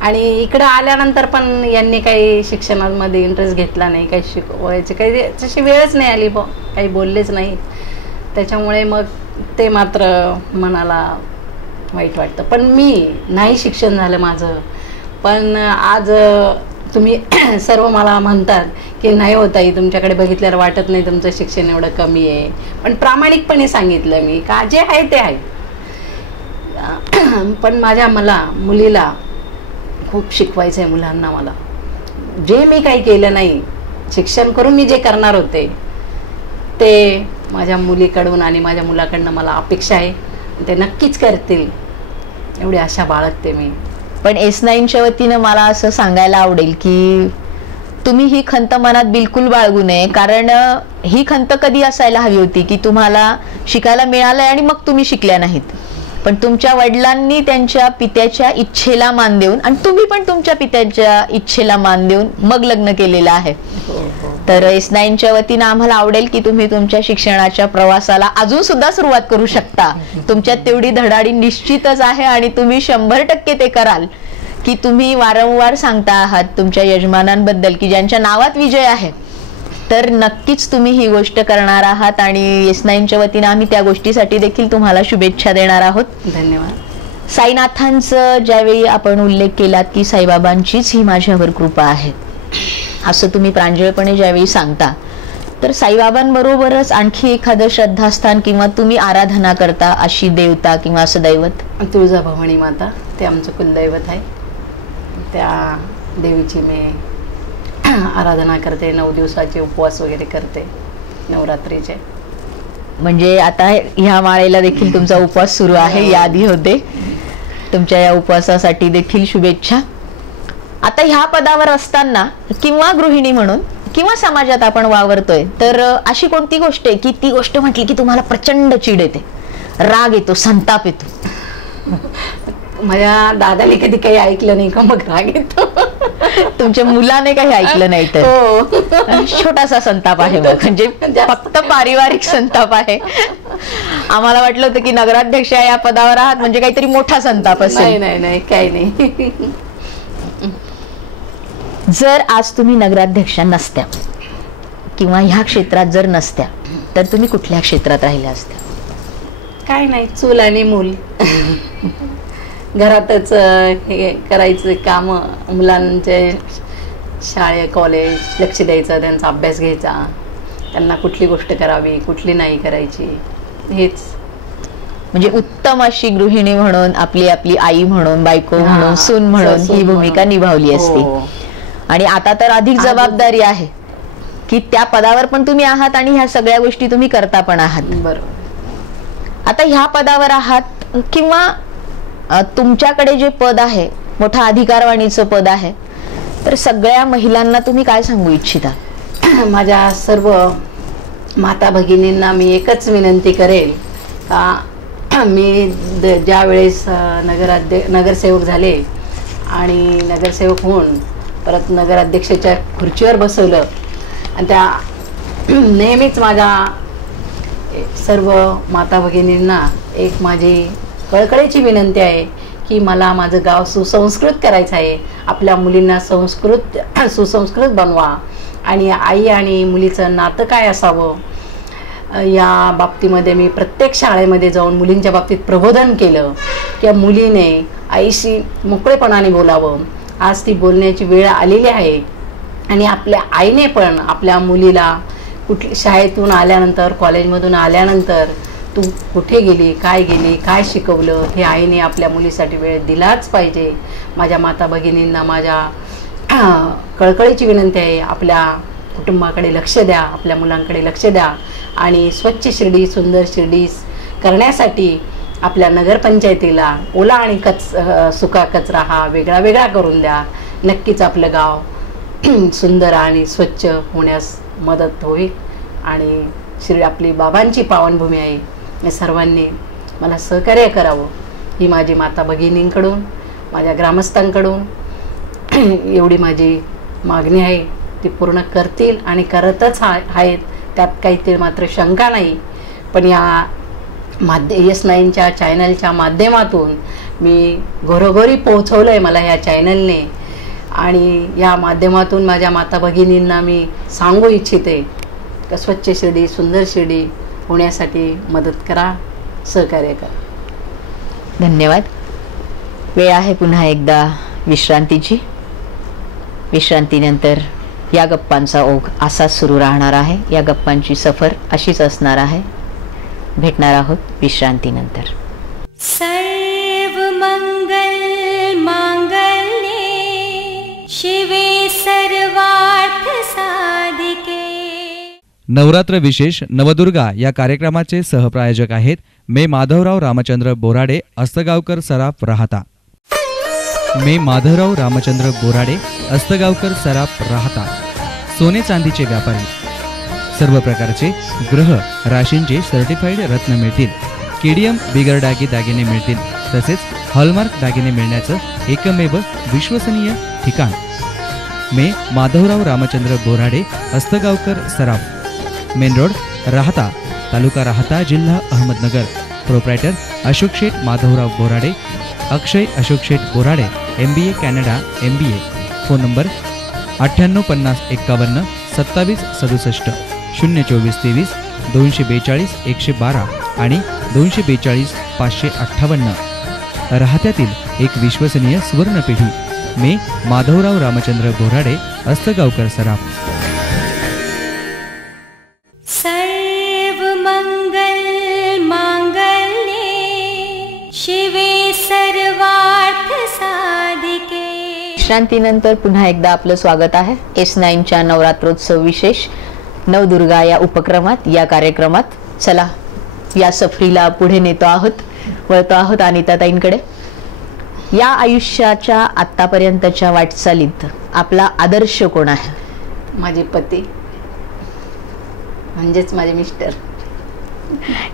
आणि इकडं आल्यानंतर पण यांनी काही शिक्षणामध्ये इंटरेस्ट घेतला नाही, काही शिकवायची काही तशी वेळच नाही आली, काही बोललेच नाही. त्याच्यामुळे मग ते मात्र मनाला वाईट वाटतं. पण मी नाही शिक्षण झालं माझं, पण आज तुम्ही सर्व मला म्हणतात की नाही होत आई, तुमच्याकडे बघितल्यावर वाटत नाही तुमचं शिक्षण एवढं कमी आहे. पण प्रामाणिकपणे सांगितलं मी का जे आहे ते आहे. पण मला मुलीला खूप शिकवायचं आहे. मुलांना मला जे मी काही केलं नाही, शिक्षण करून मी जे करणार होते ते माझ्या मुलीकडून आणि माझ्या मुलाकडनं मला अपेक्षा आहे, ते नक्कीच करतील एवढी आशा बाळगते मी. पण S9च्या वतीनं मला असं सांगायला आवडेल की तुम्ही ही खंत मनात बिलकुल बाळगू नये, कारण ही खंत कधी असायला हवी होती की तुम्हाला शिकायला मिळालंय आणि मग तुम्ही शिकल्या नाहीत. पण तुमच्या वडिलांनी त्यांच्या पित्याच्या इच्छेला मान देऊन, आणि तुम्ही पण तुमच्या पित्याच्या इच्छेला मान देऊन मग लग्न केलेलं आहे. तर S9च्या वतीनं आम्हाला आवडेल की तुम्ही तुमच्या शिक्षणाच्या प्रवासाला अजून सुद्धा सुरुवात करू शकता. तुमच्यात तेवढी धडाडी निश्चितच आहे आणि तुम्ही 100% ते कराल. की तुम्ही वारंवार सांगता आहात तुमच्या यजमानांबद्दल की ज्यांच्या नावात विजय आहे, तर नक्कीच तुम्ही ही गोष्ट करणार आहात. आणि S9च्या वतीनं आम्ही त्या गोष्टीसाठी देखील तुम्हाला शुभेच्छा देणार आहोत. धन्यवाद. साईनाथांचं ज्यावेळी आपण उल्लेख केलात की साईबाबांचीच ही माझ्यावर कृपा आहे, असं तुम्ही प्रांजळपणे ज्यावेळी सांगता, तर साईबाबांबरोबरच आणखी एखादं श्रद्धास्थान किंवा तुम्ही आराधना करता अशी देवता किंवा असं दैवत? तुळजाभवानी माता, ते आमचं कुलदैवत आहे. त्या देवीची मी आराधना करते, 9 दिवसाचे उपवास वगैरे करते नवरात्रीचे. म्हणजे आता ह्या माळेला देखील तुमचा उपवास सुरू आहे, यादी होते. तुमच्या या उपवासासाठी देखील शुभेच्छा. आता ह्या पदावर असताना किंवा गृहिणी म्हणून किंवा समाजात आपण वावरतोय, तर अशी कोणती गोष्ट आहे की ती गोष्ट म्हटली की तुम्हाला प्रचंड चिड येते, राग येतो, संताप येतो? माझ्या दादाने कधी काही ऐकलं नाही का मग राग येतो. तुमच्या मुलाने काही ऐकलं नाही तर छोटासा संताप आहे, म्हणजे फक्त पारिवारिक संताप आहे. आम्हाला वाटलं होतं की नगराध्यक्ष या पदावर आहात म्हणजे काहीतरी मोठा संताप असेल. नाही नाही काही नाही. जर आज तुम्ही नगराध्यक्षा नसत्या किंवा ह्या क्षेत्रात जर नसत्या, तर तुम्ही कुठल्या क्षेत्रात राहिल्या असत्या? काय नाही, चूल आणि मूल, घरातच हे करायचं काम, मुलांचे शाळे कॉलेज लक्ष द्यायचं, त्यांचा अभ्यास घ्यायचा, त्यांना कुठली गोष्ट करावी कुठली नाही करायची, हेच. म्हणजे उत्तम अशी गृहिणी म्हणून, आपली आपली आई म्हणून, बायको म्हणून, सून म्हणून ही भूमिका निभावली असती. आणि आता तर अधिक जबाबदारी आहे की त्या पदावर पण तुम्ही आहात आणि ह्या सगळ्या गोष्टी तुम्ही करता पण आहात. बरोबर. आता ह्या पदावर आहात किंवा तुमच्याकडे जे पद आहे, मोठा अधिकारवाणीचं पद आहे, तर सगळ्या महिलांना तुम्ही काय सांगू इच्छिता? माझ्या सर्व माता भगिनींना मी एकच विनंती करेल का मी ज्या वेळेस नगरसेवक झाले आणि नगरसेवक होऊन परत नगराध्यक्षाच्या खुर्चीवर बसवलं, आणि त्या नेहमीच माझ्या सर्व माता भगिनींना एक माझी कळकळीची विनंती आहे की मला माझं गाव सुसंस्कृत करायचं आहे. आपल्या मुलींना सुसंस्कृत बनवा. आणि आई आणि मुलीचं नातं काय असावं या बाबतीमध्ये मी प्रत्येक शाळेमध्ये जाऊन मुलींच्या बाबतीत प्रबोधन केलं की मुलीने आईशी मोकळेपणाने बोलावं. आज ती बोलण्याची वेळ आलेली आहे. आणि आपल्या आईने पण आपल्या मुलीला शाळेतून आल्यानंतर कॉलेजमधून आल्यानंतर तू कुठे गेली, काय शिकवलं हे आईने आपल्या मुलीसाठी वेळ दिलाच पाहिजे. माझ्या माता भगिनींना माझ्या कळकळीची विनंती आहे, आपल्या कुटुंबाकडे लक्ष द्या, आपल्या मुलांकडे लक्ष द्या. आणि स्वच्छ शिर्डी, सुंदर शिर्डी करण्यासाठी आपल्या नगरपंचायतीला ओला आणि सुका कचरा हा वेगळा वेगळा करून द्या. नक्कीच आपलं गाव सुंदर आणि स्वच्छ होण्यास मदत होईल. आणि शिर्डी आपली बाबांची पावनभूमी आहे. या सर्वांनी मला सहकार्य करावं ही माझी माता भगिनींकडून, माझ्या ग्रामस्थांकडून एवढी माझी मागणी आहे. ती पूर्ण करतील आणि करतच आहेत, त्यात काहीतरी मात्र शंका नाही. पण या S9च्या चॅनलच्या माध्यमातून मी घरोघरी पोहोचवलं आहे मला ह्या चॅनलने. आणि या माध्यमातून माझ्या माता भगिनींना मी सांगू इच्छिते की स्वच्छ शिर्डी, सुंदर शिर्डी होण्यासाठी मदत करा, सहकार्य करा. धन्यवाद. वेळ आहे पुन्हा एकदा विश्रांतीची. विश्रांतीनंतर या गप्पांचा ओघ असाच सुरू राहणार आहे. या गप्पांची सफर अशीच असणार आहे. भेटणार आहोत विश्रांतीनंतर. सर्वमंगल मांगल्ये शिवे सर्वार्थ साधिके. नवरात्र विशेष नवदुर्गा या कार्यक्रमाचे सहप्रायोजक आहेत मे माधवराव रामचंद्र बोराडे, अस्तगावकर सराफ, राहता. मे माधवराव रामचंद्र बोराडे, अस्तगावकर सराफ, राहता. सोने चांदीचे व्यापारी. सर्व प्रकारचे ग्रह राशींचे सर्टिफाईड रत्न मिळतील. केडीएम बिगर डागी दागिने मिळतील. तसेच हॉलमार्क दागिने मिळण्याचं एकमेव विश्वसनीय ठिकाण मे माधवराव रामचंद्र बोराडे, अस्तगावकर सराफ. मेन रोड, राहता, तालुका राहता, जिल्हा अहमदनगर. प्रोप्रायटर अशोक शेठ माधवराव बोराडे, अक्षय अशोक शेठ Borade, MBA Canada MBA. Phone number 985051 2767 024 23 242 112 आणि 242 558. राहत्यातील एक विश्वसनीय सुवर्ण पिढी मे माधवराव रामचंद्र बोराडे, अस्तगावकर सराफ. सर्वमंगल मांगल्ये शिवे सर्वार्थ साधिके. विश्रांतीनंतर पुन्हा एकदा आपलं स्वागत आहे S9च्या नवरात्रोत्सव विशेष नवदुर्गा या उपक्रमात, या कार्यक्रमात. चला या सफरीला पुढे वळतो आहोत अनिताताईंकडे. या आयुष्याच्या आतापर्यंतच्या वाटचालीत आपला आदर्श कोण आहे? माझे पती म्हणजेच माझे मिस्टर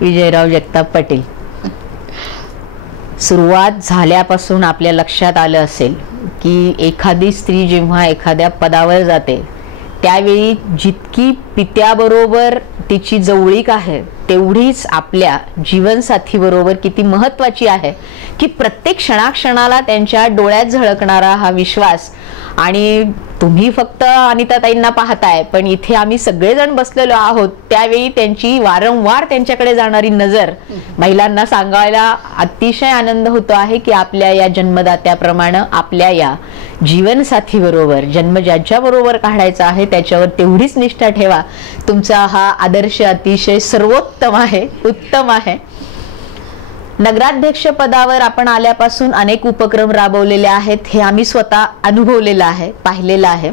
विजयराव जगताप पाटील. सुरुवात झाल्यापासून आपल्या लक्षात आलं असेल की एखादी स्त्री जेव्हा एखाद्या पदावर जाते त्यावेळी जितकी पित्याबरोबर तिची जवळीक आहे तेवढीच आपल्या जीवनसाथीबरोबर किती महत्त्वाची आहे की प्रत्येक क्षणाक्षणाला त्यांच्या डोळ्यात झळकणारा हा विश्वास. आणि तुम्ही फक्त अनिताताईंना पाहताय पण इथे आम्ही सगळेजण बसलेलो आहोत त्यावेळी त्यांची वारंवार त्यांच्याकडे जाणारी नजर महिलांना सांगायला अतिशय आनंद होतो आहे की आपल्या या जन्मदात्याप्रमाणे आपल्या या जीवनसाथीबरोबर जन्म ज्याच्याबरोबर काढायचा आहे त्याच्यावर तेवढीच निष्ठा ठेवा. तुमचा हा आदर्श अतिशय सर्वोत्तम आहे, उत्तम आहे. नगराध्यक्ष पदावर आपण आल्यापासून अनेक उपक्रम राबवलेले आहेत हे आम्ही स्वतः अनुभवलेलं आहे, पाहिलेलं आहे.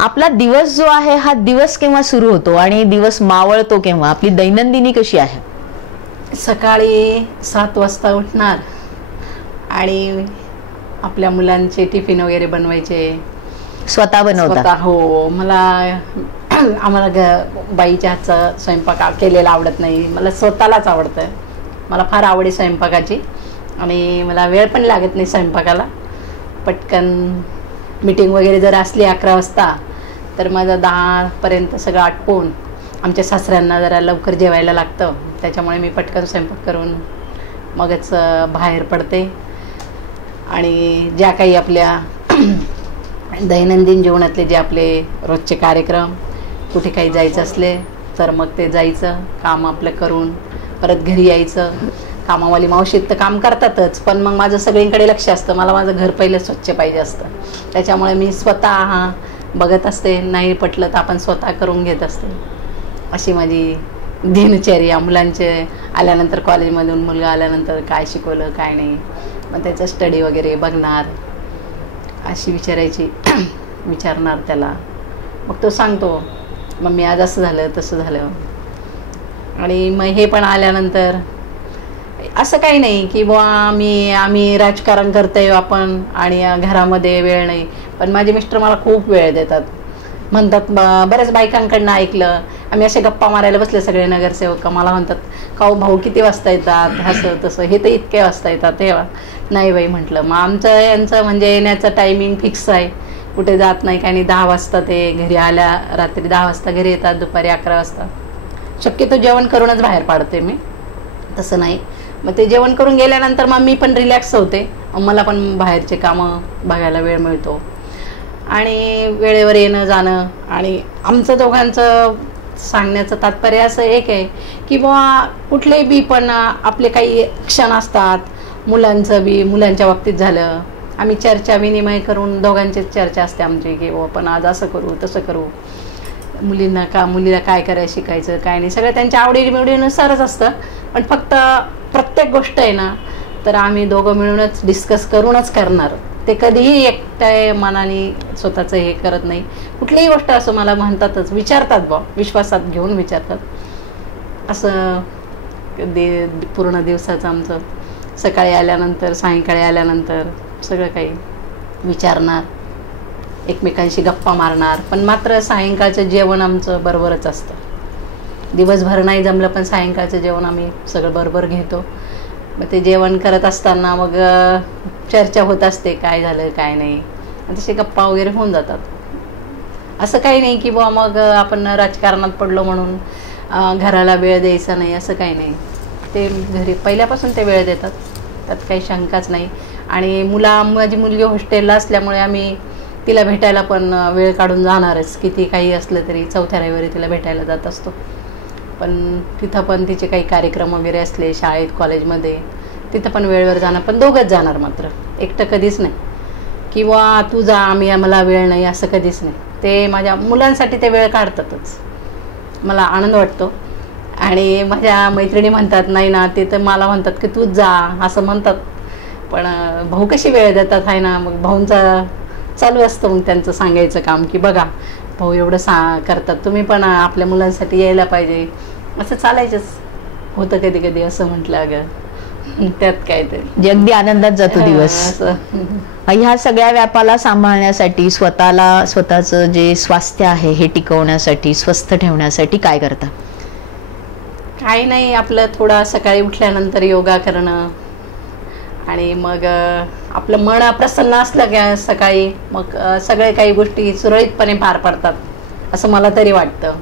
आपला दिवस जो आहे हा दिवस केव्हा सुरू होतो आणि दिवस मावळतो केव्हा? आपली दैनंदिनी कशी आहे? सकाळी 7 वाजता उठणार आणि आपल्या मुलांचे टिफिन वगैरे बनवायचे. स्वतः बनवता? हो. आम्हाला बाईच्या हातचा स्वयंपाक केलेला आवडत नाही, मला स्वतःलाच आवडतं. मला फार आवड आहे स्वयंपाकाची आणि मला वेळ पण लागत नाही स्वयंपाकाला. पटकन मीटिंग वगैरे जर असली 11 वाजता तर माझं 10 पर्यंत सगळं आटपून, आमच्या सासऱ्यांना जरा लवकर जेवायला लागतं त्याच्यामुळे मी पटकन स्वयंपाक करून मगच बाहेर पडते. आणि ज्या काही आपल्या दैनंदिन जीवनातले जे आपले रोजचे कार्यक्रम, कुठे काही जायचं असले तर मग ते जायचं, काम आपलं करून परत घरी यायचं. कामावाली मावशी तर काम करतातच, पण मग माझं सगळीकडे लक्ष असतं. मला माझं घर पहिलं स्वच्छ पाहिजे असतं, त्याच्यामुळे मी स्वतः बघत असते. नाही पटलं तर आपण स्वतः करून घेत असते. अशी माझी दिनचर्या. मुलांचे आल्यानंतर, कॉलेजमधून मुलगा आल्यानंतर काय शिकवलं काय नाही, मग त्याचं स्टडी वगैरे बघणार, अशी विचारणार त्याला. मग तो सांगतो मम्मी आज असं झालं तसं झालं. आणि मग हे पण आल्यानंतर असं काही नाही की बुवा आम्ही राजकारण करतोय आपण आणि घरामध्ये वेळ नाही. पण माझे मिस्टर मला खूप वेळ देतात. म्हणतात, बऱ्याच बायकांकडनं ऐकलं, आम्ही असे गप्पा मारायला बसले सगळे नगरसेवक, मला म्हणतात का भाऊ किती वाजता येतात, असं तसं, हे तर इतके वाजता येतात. तेव्हा नाही बाई म्हटलं, मग यांचं म्हणजे येण्याचं टायमिंग फिक्स आहे, कुठे जात नाही काही नाही. 10 वाजता ते घरी आल्या, रात्री 10 वाजता घरी येतात, दुपारी 11 वाजता. शक्यतो जेवण करूनच बाहेर पाडते मी, तसं नाही. मग ते जेवण करून गेल्यानंतर मग मी पण रिलॅक्स होते, मला पण बाहेरचे कामं बघायला वेळ मिळतो. आणि वेळेवर येणं जाणं. आणि आमचं दोघांचं सांगण्याचं तात्पर्य असं एक आहे की बुवा कुठले बी पण आपले काही क्षण असतात, मुलांच्या बाबतीत झालं, आम्ही चर्चा विनिमय करून, दोघांचीच चर्चा असते आमची की बुवा आपण आज असं करू तसं करू. मुलीला काय करायला शिकायचं काय नाही, सगळं त्यांच्या आवडीनिवडीनुसारच असतं. पण फक्त प्रत्येक गोष्ट आहे ना, तर आम्ही दोघं मिळूनच डिस्कस करूनच करणार. ते कधीही एकट्या मनाने स्वतःचं हे करत नाही. कुठलीही गोष्ट असं मला म्हणतातच, विचारतात बा, विश्वासात घेऊन विचारतात. असं पूर्ण दिवसाचं आमचं सकाळी आल्यानंतर सायंकाळी आल्यानंतर सगळं काही विचारणार, एकमेकांशी गप्पा मारणार. पण मात्र सायंकाळचं जेवण आमचं बरोबरच असतं. दिवसभर नाही जमलं पण सायंकाळचं जेवण आम्ही सगळं बरोबर घेतो. मग ते जेवण करत असताना मग चर्चा होत असते, काय झालं काय नाही, तसे गप्पा वगैरे होऊन जातात. असं काही नाही की बुवा मग आपण राजकारणात पडलो म्हणून घराला वेळ द्यायचा नाही, असं काही नाही. ते घरी पहिल्यापासून ते वेळ देतात, त्यात काही शंकाच नाही. आणि माझी मुलगी हॉस्टेलला असल्यामुळे आम्ही तिला भेटायला पण वेळ काढून जाणारच. किती काही असलं तरी 4थ्या रविवारी तिला भेटायला जात असतो. पण तिथं पण तिचे काही कार्यक्रम वगैरे असले शाळेत कॉलेजमध्ये, तिथं पण वेळेवर जाणार. पण दोघंच जाणार, मात्र एकटं कधीच नाही किंवा तू जा मला वेळ नाही, असं कधीच नाही. ते माझ्या मुलांसाठी ते वेळ काढतातच, मला आनंद वाटतो. आणि माझ्या मैत्रिणी म्हणतात नाही ना, ते तर मला म्हणतात की तूच जा असं म्हणतात. पण भाऊ कशी वेळ देतात आहे ना, मग भाऊंचा चालू असतं मग त्यांचं सांगायचं काम की बघा भाऊ एवढं करतात, तुम्ही पण आपल्या मुलांसाठी यायला पाहिजे. असं चालायचंच होतं कधी कधी. असं म्हटलं अगं त्यात काय तरी अगदी आनंदात जातो दिवस. ह्या सगळ्या व्यापाला सांभाळण्यासाठी स्वतःचं जे स्वास्थ्य आहे हे टिकवण्यासाठी, स्वस्थ ठेवण्यासाठी काय करता? काही नाही, आपलं थोडा सकाळी उठल्यानंतर योगा करणं. आणि मग आपलं मन प्रसन्न असलं की सकाळी मग सगळे काही गोष्टी सुरळीतपणे पार पडतात असं मला तरी वाटतं.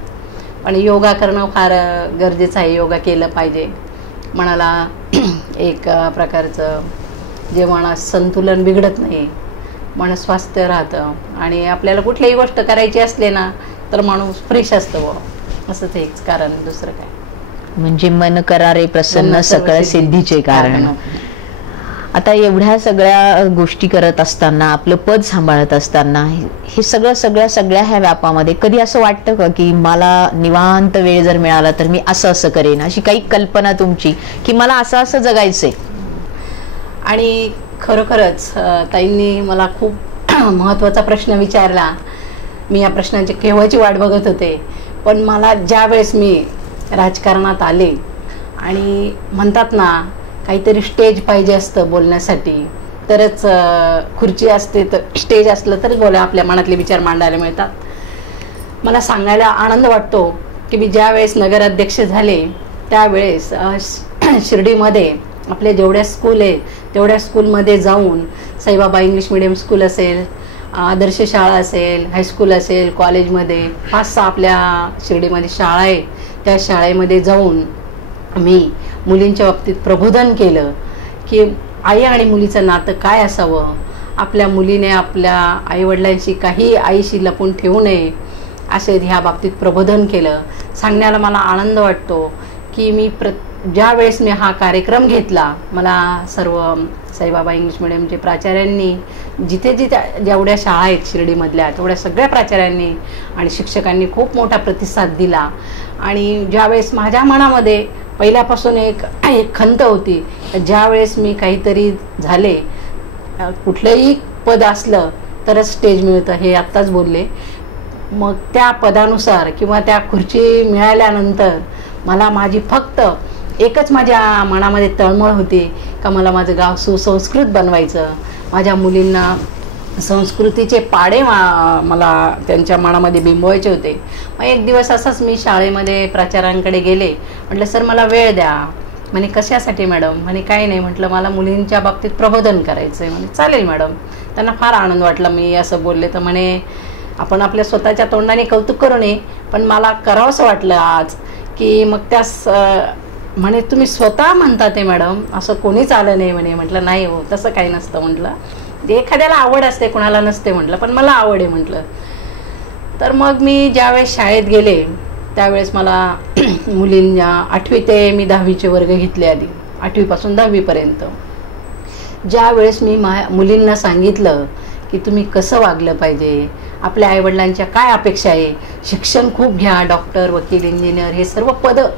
पण योगा करणं फार गरजेचं आहे. योगा केलं पाहिजे. मनाला एक प्रकारचं जे मनात संतुलन बिघडत नाही, मन स्वास्थ्य राहतं. आणि आपल्याला कुठलीही गोष्ट करायची असले ना तर माणूस फ्रेश असतं बुवा, असंच हेच कारण, दुसरं काय. म्हणजे मन करारे प्रसन्न सकळ सिद्धीचे कारण. आता एवढ्या सगळ्या गोष्टी करत असताना, आपलं पद सांभाळत असताना, हे सगळ्या ह्या व्यापामध्ये कधी असं वाटतं का की मला निवांत वेळ जर मिळाला तर मी असं करेन, अशी काही कल्पना तुमची की मला असं जगायचंय? आणि खरोखरच ताईंनी मला खूप महत्त्वाचा प्रश्न विचारला. मी या प्रश्नाची केव्हाची वाट बघत होते. पण मला ज्या वेळेस मी राजकारणात आले आणि म्हणतात ना काहीतरी स्टेज पाहिजे असतं बोलण्यासाठी, तरच खुर्ची असते तर स्टेज असलं तरच आपल्या मनातले विचार मांडायला मिळतात. मला सांगायला आनंद वाटतो की मी ज्या वेळेस नगराध्यक्ष झाले त्यावेळेस शिर्डीमध्ये आपले जेवढ्या स्कूल आहे तेवढ्या स्कूलमध्ये जाऊन, साईबाबा इंग्लिश मिडियम स्कूल असेल, आदर्श शाळा असेल, हायस्कूल असेल, कॉलेजमध्ये 5-6 आपल्या शिर्डीमध्ये शाळा आहे, त्या शाळेमध्ये जाऊन मी मुलींच्या बाबतीत प्रबोधन केलं. की आई आणि मुलीचं नातं काय असावं, आपल्या मुलीने आपल्या आईवडिलांशी काही आईशी लपून ठेवू नये असे ह्या बाबतीत प्रबोधन केलं. सांगण्याला मला आनंद वाटतो की मी ज्या वेळेस मी हा कार्यक्रम घेतला, मला सर्व साईबाबा इंग्लिश मिडियमचे प्राचार्यांनी, जिथे जिथे जेवढ्या शाळा आहेत शिर्डीमधल्या तेवढ्या सगळ्या प्राचार्यांनी आणि शिक्षकांनी खूप मोठा प्रतिसाद दिला. आणि ज्यावेळेस माझ्या मनामध्ये पहिल्यापासून एक खंत होती, ज्यावेळेस मी काहीतरी झाले, कुठलंही पद असलं तरच स्टेज मिळतं हे आत्ताच बोलले, मग त्या पदानुसार किंवा त्या खुर्ची मिळाल्यानंतर मला माझी फक्त एकच माझ्या मनामध्ये तळमळ होती का मला माझं गाव सुसंस्कृत बनवायचं, माझ्या मुलींना संस्कृतीचे पाडे मला त्यांच्या मनामध्ये बिंबवायचे होते. मग एक दिवस असंच मी शाळेमध्ये प्राचार्यांकडे गेले, म्हटलं सर मला वेळ द्या. म्हणे कशासाठी मॅडम? म्हणे काही नाही. म्हटलं मला मुलींच्या बाबतीत प्रबोधन करायचं आहे. म्हणे चालेल मॅडम. त्यांना फार आनंद वाटला मी असं बोलले. तर म्हणे आपण आपल्या स्वतःच्या तोंडाने कौतुक करू नये, पण मला करावंसं वाटलं आज की मग त्यास म्हणे तुम्ही स्वतः म्हणता ते मॅडम, असं कोणीच आलं नाही म्हणे. म्हटलं नाही हो, तसं काही नसतं. म्हटलं एखाद्याला आवड असते, कोणाला नसते. म्हटलं पण मला आवड आहे म्हटलं. तर मग मी ज्यावेळेस शाळेत गेले त्यावेळेस मला मुलींना 8वी ते मी 10वीचे वर्ग घेतले, आधी 8वीपासून 10वीपर्यंत. ज्यावेळेस मी मुलींना सांगितलं की तुम्ही कसं वागलं पाहिजे, आपल्या आईवडिलांच्या काय अपेक्षा आहे, शिक्षण खूप घ्या, डॉक्टर, वकील, इंजिनियर हे सर्व पदं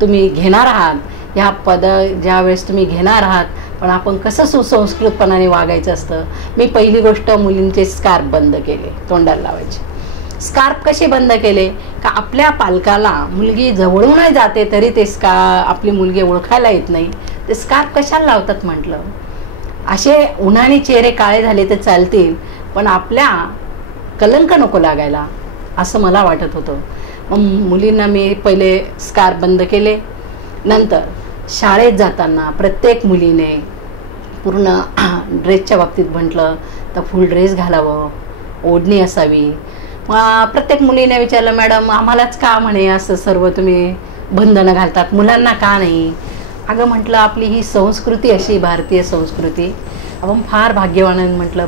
तुम्ही घेणार आहात, ह्या पदं ज्यावेळेस तुम्ही घेणार आहात पण आपण कसं सुसंस्कृतपणाने वागायचं असतं. मी पहिली गोष्ट मुलींचे स्कार्फ बंद केले, तोंडाला लावायचे स्कार्फ. कसे बंद केले का आपल्या पालकाला मुलगी जवळूनही जाते तरी ते आपली मुलगी ओळखायला येत नाही, ते स्कार्फ कशाला लावतात म्हटलं. असे उन्हाने चेहरे काळे झाले तर चालतील पण आपल्या कलंक नको लागायला असं मला वाटत होतं. मग मुलींना मी पहिले स्कार्फ बंद केले. नंतर शाळेत जाताना प्रत्येक मुलीने पूर्ण ड्रेसच्या बाबतीत म्हटलं तर फुल ड्रेस घालावं, ओढणी असावी. प्रत्येक मुलीने विचारलं मॅडम आम्हालाच का म्हणे असं सर्व तुम्ही बंधनं घालतात, मुलांना का नाही? अगं म्हटलं आपली ही संस्कृती अशी भारतीय संस्कृती, आपण फार भाग्यवान म्हटलं.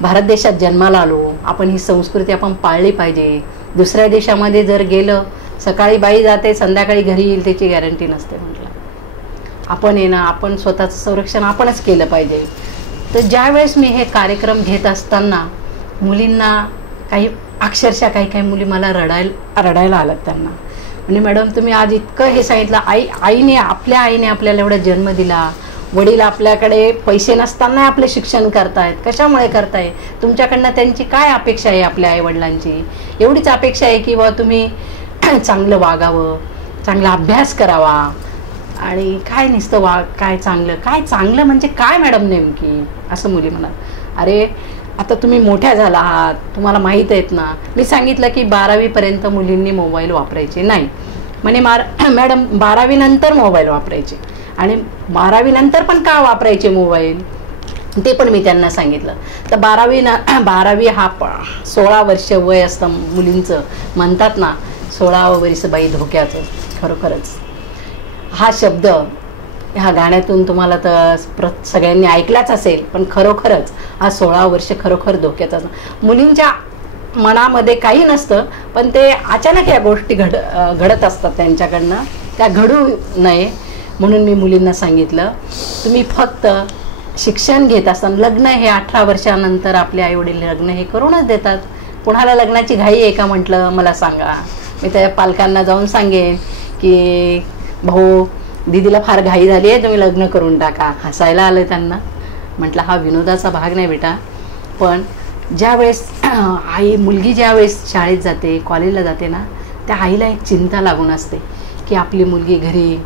भारत देशात जन्माला आलो, आपण ही संस्कृती आपण पाळली पाहिजे. दुसऱ्या देशामध्ये जर गेलं, सकाळी बाई जाते संध्याकाळी घरी येईल त्याची गॅरंटी नसते म्हटलं. आपण आहे ना, आपण स्वतःचं संरक्षण आपणच केलं पाहिजे. तर ज्यावेळेस मी हे कार्यक्रम घेत असताना मुलींना अक्षरशः काही मुली मला रडायला आलात. त्यांना म्हणजे मॅडम तुम्ही आज इतकं हे सांगितलं, आपल्या आईने आपल्याला एवढा जन्म दिला, वडील आपल्याकडे पैसे नसताना आपले शिक्षण करतायत, कशामुळे करताय? तुमच्याकडनं त्यांची काय अपेक्षा आहे? आपल्या आईवडिलांची एवढीच अपेक्षा आहे की बा तुम्ही चांगलं वागावं, चांगला अभ्यास करावा आणि काय नुसतं काय चांगलं म्हणजे काय मॅडम नेमकी असं मुली म्हणत. अरे आता तुम्ही मोठ्या झाला आहात, तुम्हाला माहीत आहेत ना. मी सांगितलं की 12वीपर्यंत मुलींनी मोबाईल वापरायचे नाही म्हणे. मॅडम 12वी नंतर मोबाईल वापरायचे आणि 12वी नंतर पण का वापरायचे मोबाईल ते पण मी त्यांना सांगितलं. तर 12वी हा 16 वर्ष वय असतं मुलींचं. म्हणतात ना 16 वर्ष बाई धोक्याचं. खरोखरच हा शब्द ह्या गाण्यातून तुम्हाला तर सगळ्यांनी ऐकलाच असेल, पण खरोखरच हा 16 वर्ष खरोखर धोक्याचा. मुलींच्या मनामध्ये काही नसतं पण ते अचानक या गोष्टी घडत असतात त्यांच्याकडनं, त्या घडू नये म्हणून मी मुलींना सांगितलं तुम्ही फक्त शिक्षण घेत असताना, लग्न हे 18 वर्षानंतर आपले आईवडील लग्न हे करूनच देतात. कुणाला लग्नाची घाई आहे का म्हटलं मला सांगा. मी त्या पालकांना जाऊन सांगेन की भाऊ दीदीला फार घाई झाली आहे, तुम्ही लग्न करून टाका. हसायला आलं त्यांना. म्हटलं हा विनोदाचा भाग नाही बेटा, पण ज्यावेळेस मुलगी ज्यावेळेस शाळेत जाते, कॉलेजला जाते ना, त्या आईला एक चिंता लागून असते की आपली मुलगी घरी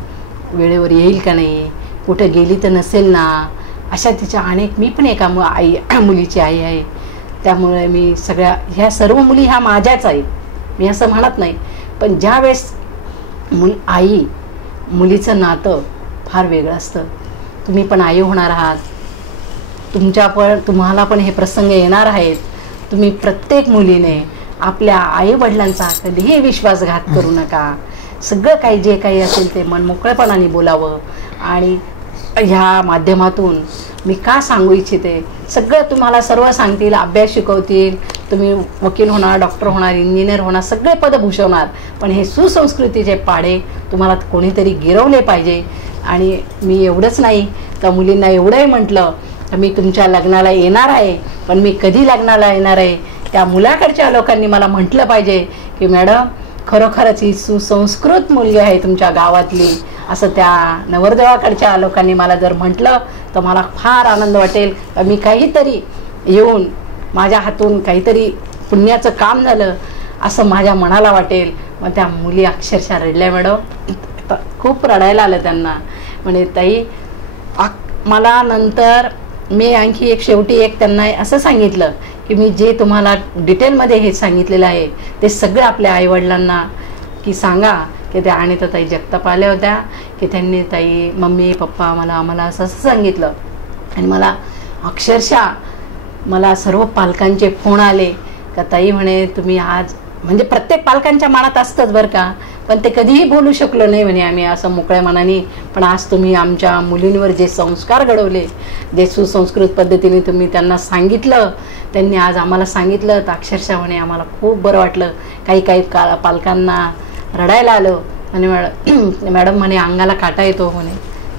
वेळेवर येईल का नाही, कुठं गेली तर नसेल ना. अशा तिच्या अनेक, मी पण एका मुलीची आई आहे, त्यामुळे मी ह्या सर्व मुली ह्या माझ्याच आहेत, मी असं म्हणत नाही. पण ज्यावेळेस मुलीचं नातं फार वेगळं असतं. तुम्ही पण आई होणार आहात, तुम्हाला पण हे प्रसंग येणार आहेत. तुम्ही प्रत्येक मुलीने आपल्या आईवडिलांचा कधीही विश्वासघात करू नका. सगळं काही जे काही असेल ते मन मोकळेपणाने बोलावं आणि ह्या माध्यमातून मी का सांगू इच्छिते, सगळं तुम्हाला सर्व सांगतील, अभ्यास शिकवतील, तुम्ही वकील होणार, डॉक्टर होणार, इंजिनियर होणार, सगळे पद भूषवणार, पण हे सुसंस्कृतीचे पाढे तुम्हाला कोणीतरी गिरवले पाहिजे. आणि मी एवढंच नाही तर मुलींना एवढंही म्हटलं तर मी तुमच्या लग्नाला येणार आहे, पण मी कधी लग्नाला येणार आहे त्या मुलाकडच्या लोकांनी मला म्हटलं पाहिजे की मॅडम खरोखरच ही सुसंस्कृत मुलगी आहे तुमच्या गावातली, असं त्या नवरदेवाकडच्या लोकांनी मला जर म्हटलं तर मला फार आनंद वाटेल. मी काहीतरी येऊन माझ्या हातून काहीतरी पुण्याचं काम झालं असं माझ्या मनाला वाटेल. मग त्या मुली अक्षरशः रडल्या मॅडम, खूप रडायला आलं त्यांना. म्हणे ताई मला नंतर मी आणखी एक शेवटी एक त्यांना असं सांगितलं की मी जे तुम्हाला डिटेलमध्ये हे सांगितलेलं आहे ते सगळं आपल्या आईवडिलांना की सांगा की त्या आणि तर ताई जगताप आल्या होत्या की त्यांनी ताई मम्मी पप्पा आम्हाला असं सांगितलं. आणि मला अक्षरशः मला सर्व पालकांचे फोन आले का ताई म्हणे तुम्ही आज, म्हणजे प्रत्येक पालकांच्या मनात असतंच बरं का, पण ते कधीही बोलू शकलो नाही म्हणे आम्ही असं मोकळ्या मनाने, पण आज तुम्ही आमच्या मुलींवर जे संस्कार घडवले, जे सुसंस्कृत पद्धतीने तुम्ही त्यांना सांगितलं, त्यांनी आज आम्हाला सांगितलं तर अक्षरशः म्हणे आम्हाला खूप बरं वाटलं. काही पालकांना रडायला आलं. म्हणे मॅडम म्हणे अंगाला काटा येतो म्हणे,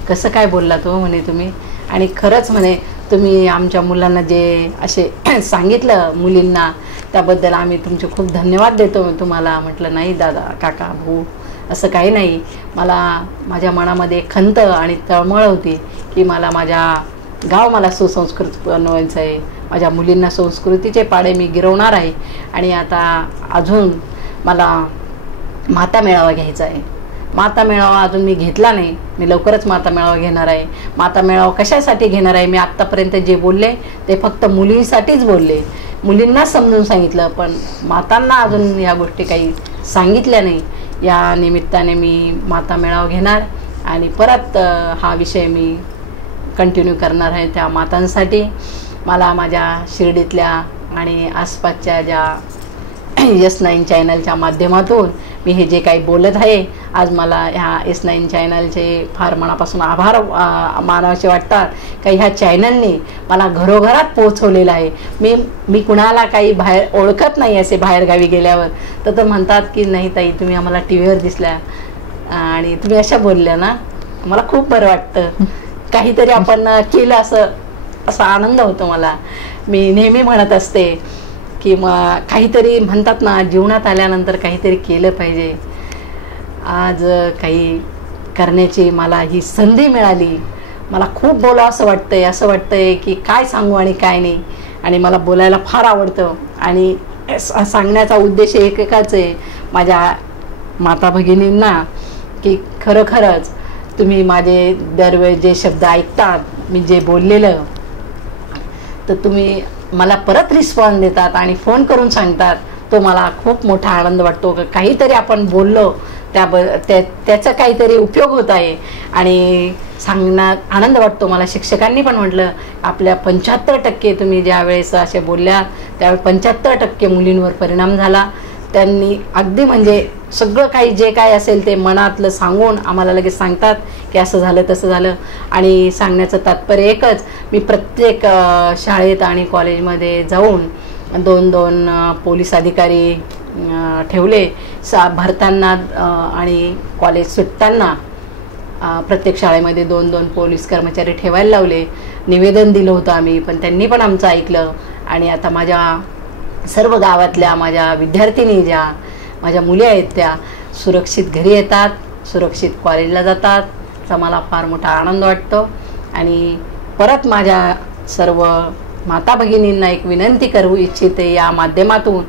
कसं काय बोलला तो म्हणे तुम्ही, आणि खरंच म्हणे तुम्ही आमच्या मुलांना जे असे सांगितलं मुलींना त्याबद्दल आम्ही तुमचे खूप धन्यवाद देतो तुम्हाला. म्हटलं नाही दादा काका भाऊ असं काही नाही, मला माझ्या मनामध्ये खंत आणि तळमळ होती की मला सुसंस्कृत बनवायचं आहे, माझ्या मुलींना संस्कृतीचे पाडे मी गिरवणार आहे. आणि आता अजून मला माता मेळावा घ्यायचा आहे. माता मेळावा अजून मी घेतला नाही, मी लवकरच माता मेळावा घेणार आहे. माता मेळावा कशासाठी घेणार आहे, मी आत्तापर्यंत जे बोलले ते फक्त मुलींसाठीच बोलले, मुलींना समजून सांगितलं, पण मातांना अजून या गोष्टी काही सांगितल्या नाही. या निमित्ताने मी माता मेळावा घेणार आणि परत हा विषय मी कंटिन्यू करणार आहे त्या मातांसाठी. मला माझ्या शिर्डीतल्या आणि आसपासच्या ज्या S9 चॅनलच्या माध्यमातून मी हे जे काही बोलत आहे आज, मला ह्या S9 चॅनलचे फार मनापासून आभार मानावेसे वाटतात का ह्या चॅनलने मला घरोघरात पोहोचवलेलं आहे. मी कुणाला काही बाहेर ओळखत नाही असे बाहेरगावी गेल्यावर तर म्हणतात की नाही ताई तुम्ही आम्हाला TV वर दिसल्या आणि तुम्ही अशा बोलल्या ना, मला खूप बरं वाटतं. काहीतरी आपण केलं असा आनंद होतो मला. मी नेहमी म्हणत असते की मग काहीतरी म्हणतात ना जीवनात आल्यानंतर काहीतरी केलं पाहिजे. आज काही करण्याची मला ही संधी मिळाली. मला खूप बोलावं असं वाटतंय की काय सांगू आणि काय नाही. आणि मला बोलायला फार आवडतं आणि सांगण्याचा उद्देश एकच आहे माझ्या माता भगिनींना की खरोखरच तुम्ही माझे दरवेळी जे शब्द ऐकतात मी जे बोललेलं तर तुम्ही मला परत रिस्पॉन्स देतात आणि फोन करून सांगतात. तो मला खूप मोठा आनंद वाटतो. काहीतरी आपण बोललो त्याचा काहीतरी उपयोग होत आहे आणि सांगण्यात आनंद वाटतो मला. शिक्षकांनी पण म्हटलं आपल्या 75% तुम्ही ज्या वेळेस असे बोलल्या त्यावेळेस 75% मुलींवर परिणाम झाला. त्यांनी अगदी म्हणजे सगळं काही जे काय असेल ते मनातलं सांगून आम्हाला लगेच सांगतात की असं झालं तसं झालं. आणि सांगण्याचं तात्पर्य एकच, मी प्रत्येक शाळेत आणि कॉलेजमध्ये जाऊन 2-2 पोलीस अधिकारी ठेवले. भरताना आणि कॉलेज सुटताना प्रत्येक शाळेमध्ये 2-2 पोलीस कर्मचारी ठेवायला लावले. निवेदन दिलं होतं आम्ही, पण त्यांनी पण आमचं ऐकलं. आणि आता माझ्या सर्व गावातल्या माझ्या विद्यार्थिनी ज्या माझ्या मुली आहेत त्या सुरक्षित घरी येतात, सुरक्षित कॉलेजला जातात. त्याचा मला फार मोठा आनंद वाटतो. आणि परत माझ्या सर्व माता भगिनींना एक विनंती करू इच्छिते या माध्यमातून,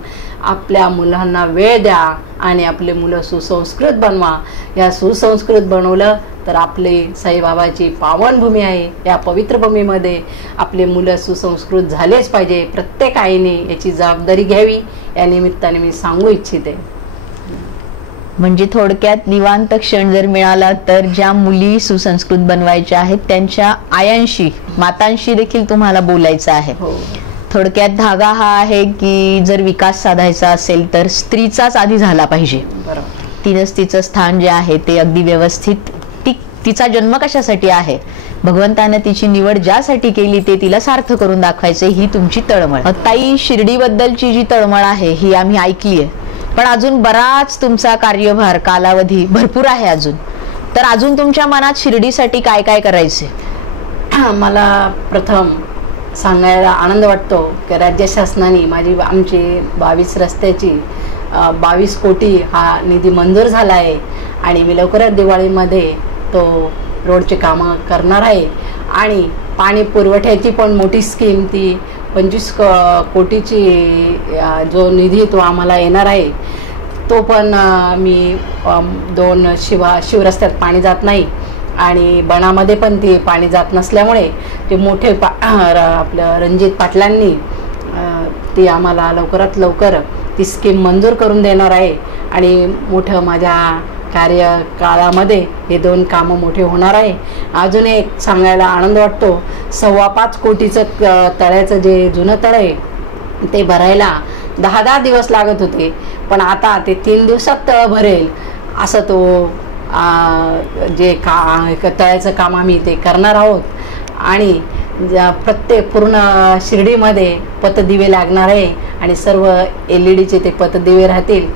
आपल्या मुलांना वेळ द्या आणि आपले मुलं सुसंस्कृत बनवा. या सुसंस्कृत बनवलं तर आपली साईबाबाची पावनभूमी आहे, या पवित्र भूमीमध्ये आपले मुलं सुसंस्कृत झालेच पाहिजे. प्रत्येक आईने याची जबाबदारी घ्यावी या निमित्ताने मी सांगू इच्छिते. म्हणजे थोडक्यात निवांत क्षण जर मिळाला तर ज्या मुली सुसंस्कृत बनवायच्या आहेत त्यांच्या आयांशी मातांशी देखील तुम्हाला बोलायचं आहे. थोडक्यात धागा हा आहे की जर विकास साधायचा असेल तर स्त्रीचाच आधी झाला पाहिजे. तिनंच तिचं स्थान जे आहे ते अगदी व्यवस्थित, तिचा जन्म कशासाठी आहे, भगवंतानं तिची निवड ज्यासाठी केली ते तिला सार्थ करून दाखवायचे, ही तुमची तळमळ. ताई, शिर्डीबद्दलची जी तळमळ आहे ही आम्ही ऐकली आहे, पण अजून बराच तुमचा कार्यभार, कालावधी भरपूर आहे अजून. तर अजून तुमच्या मनात शिर्डीसाठी काय काय करायचे? मला प्रथम सांगायला आनंद वाटतो की राज्य शासनाने आमची 22 रस्त्याची 22 कोटी हा निधी मंजूर झाला आहे आणि मी लवकरच दिवाळीमध्ये तो रोडचे कामं करणार आहे. आणि पाणी पुरवठ्याची पण मोठी स्कीम, ती 25 कोटीची जो निधी तो आम्हाला येणार आहे, तो पण मी 2 शिवरस्त्यात पाणी जात नाही आणि बनामध्ये पण ती पाणी जात नसल्यामुळे ते मोठे आपलं रणजित पाटलांनी ती आम्हाला लवकरात लवकर ती स्कीम मंजूर करून देणार आहे. आणि मोठं माझ्या कार्यकाळामध्ये हे 2 कामं मोठे होणार आहे. अजून एक सांगायला आनंद वाटतो, 5.25 कोटीचं तळ्याचं जे जुनं तळ आहे ते भरायला 10 दिवस लागत होते, पण आता ते 3 दिवसात तळ भरेल असं तो जे तळ्याचं काम आम्ही ते करणार आहोत. आणि प्रत्येक पूर्ण शिर्डीमध्ये पथदिवे लागणार आहे आणि सर्व LED ते पथदिवे राहतील.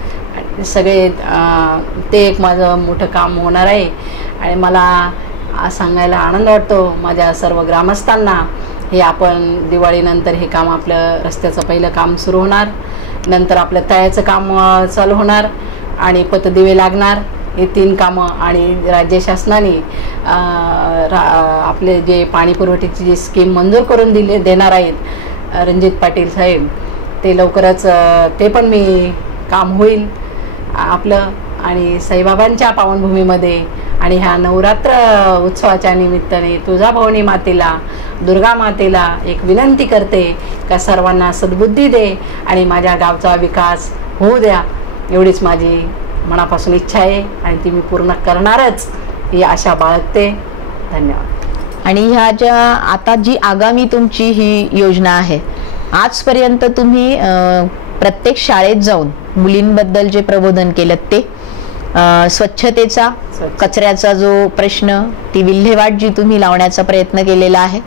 सगळे ते एक माझं मोठं काम होणार आहे. आणि मला सांगायला आनंद वाटतो माझ्या सर्व ग्रामस्थांना, हे आपण दिवाळीनंतर हे काम, आपलं रस्त्याचं पहिलं काम सुरू होणार, नंतर आपलं तळ्याचं काम चालू होणार आणि पथदिवे लागणार, हे 3 कामं. आणि राज्य शासनाने आपले जे पाणी पुरवठ्याची जी स्कीम मंजूर करून देणार आहेत रणजित पाटील साहेब, ते लवकरच ते पण मी काम होईल आपलं. आणि साईबाबांच्या पावनभूमीमध्ये आणि ह्या नवरात्र उत्सवाच्या निमित्ताने तुळजाभवानी मातेला, दुर्गा मातेला एक विनंती करते का सर्वांना सद्बुद्धी दे आणि माझ्या गावचा विकास होऊ द्या, एवढीच माझी मनापासून इच्छा आहे आणि ती मी पूर्ण करणारच, ही आशा बाळगते. धन्यवाद. आणि ह्या ज्या आता जी आगामी तुमची ही योजना आहे, आजपर्यंत तुम्ही प्रत्येक शाळेत जाऊन मुलींबद्दल जे प्रबोधन केलं ते, स्वच्छतेचा, कचऱ्याचा जो प्रश्न, ती विल्हेवाट जी तुम्ही लावण्याचा प्रयत्न केलेला आहे,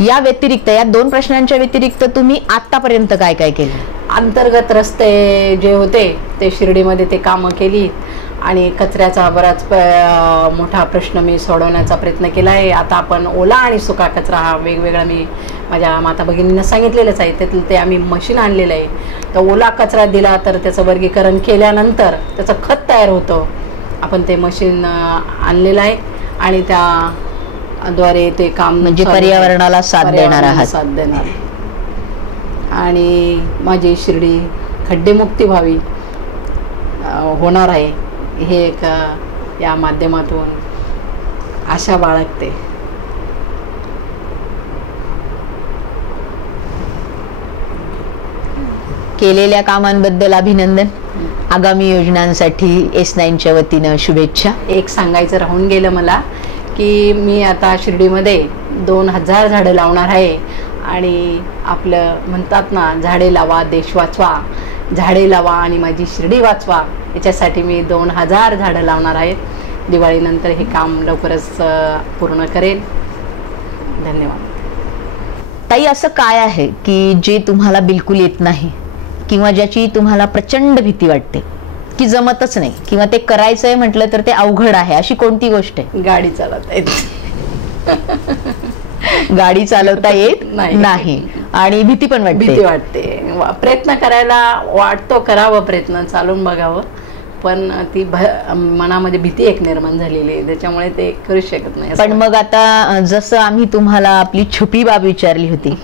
या व्यतिरिक्त, या 2 प्रश्नांच्या व्यतिरिक्त तुम्ही आतापर्यंत काय काय केलं? अंतर्गत रस्ते जे होते ते शिर्डीमध्ये ते कामं केली आणि कचऱ्याचा बराच मोठा प्रश्न मी सोडवण्याचा प्रयत्न केला आहे. आता आपण ओला आणि सुका कचरा हा वेगवेगळा, मी माझ्या माता भगिनींना सांगितलेलंच आहे, त्यातलं ते आम्ही मशीन आणलेलं आहे. तर ओला कचरा दिला तर त्याचं वर्गीकरण केल्यानंतर त्याचं खत तयार होतं. आपण ते मशीन आणलेलं आहे आणि त्याद्वारे ते काम, म्हणजे पर्यावरणाला साथ देणार आहात. साथ देणार. आणि माझी शिर्डी खड्डेमुक्ती व्हावी होणार आहे, हे एक या माध्यमातून आशा बाळगते. केलेल्या कामांबद्दल अभिनंदन. आगामी योजनांसाठी S9च्या वतीनं शुभेच्छा. एक सांगायचं राहून गेलं मला की मी आता शिर्डीमध्ये 2000 झाडं लावणार आहे. आणि आपलं म्हणतात ना, झाडे लावा देश वाचवा, झाडे लावा आणि माझी शिर्डी वाचवा, याच्यासाठी मी 2000 झाडं लावणार आहेत. दिवाळीनंतर हे काम लवकरच पूर्ण करेन. धन्यवाद. ताई, असं काय आहे की जे तुम्हाला बिलकुल येत नाही किंवा ज्याची तुम्हाला प्रचंड भीती वाटते की जमतच नाही किंवा ते करायचंय म्हटलं तर ते अवघड आहे, अशी कोणती गोष्ट आहे? गाडी चालवता येत गाडी चालवता येत नाही आणि भीती पण वाटते. भीती वाटते. प्रयत्न करायला वाटतो, करावं, प्रयत्न चालून बघावं, पण ती मनामध्ये भीती एक निर्माण झालेली आहे, त्याच्यामुळे ते करू शकत नाही. पण मग आता जसं आम्ही तुम्हाला आपली छुपी बाब विचारली होती,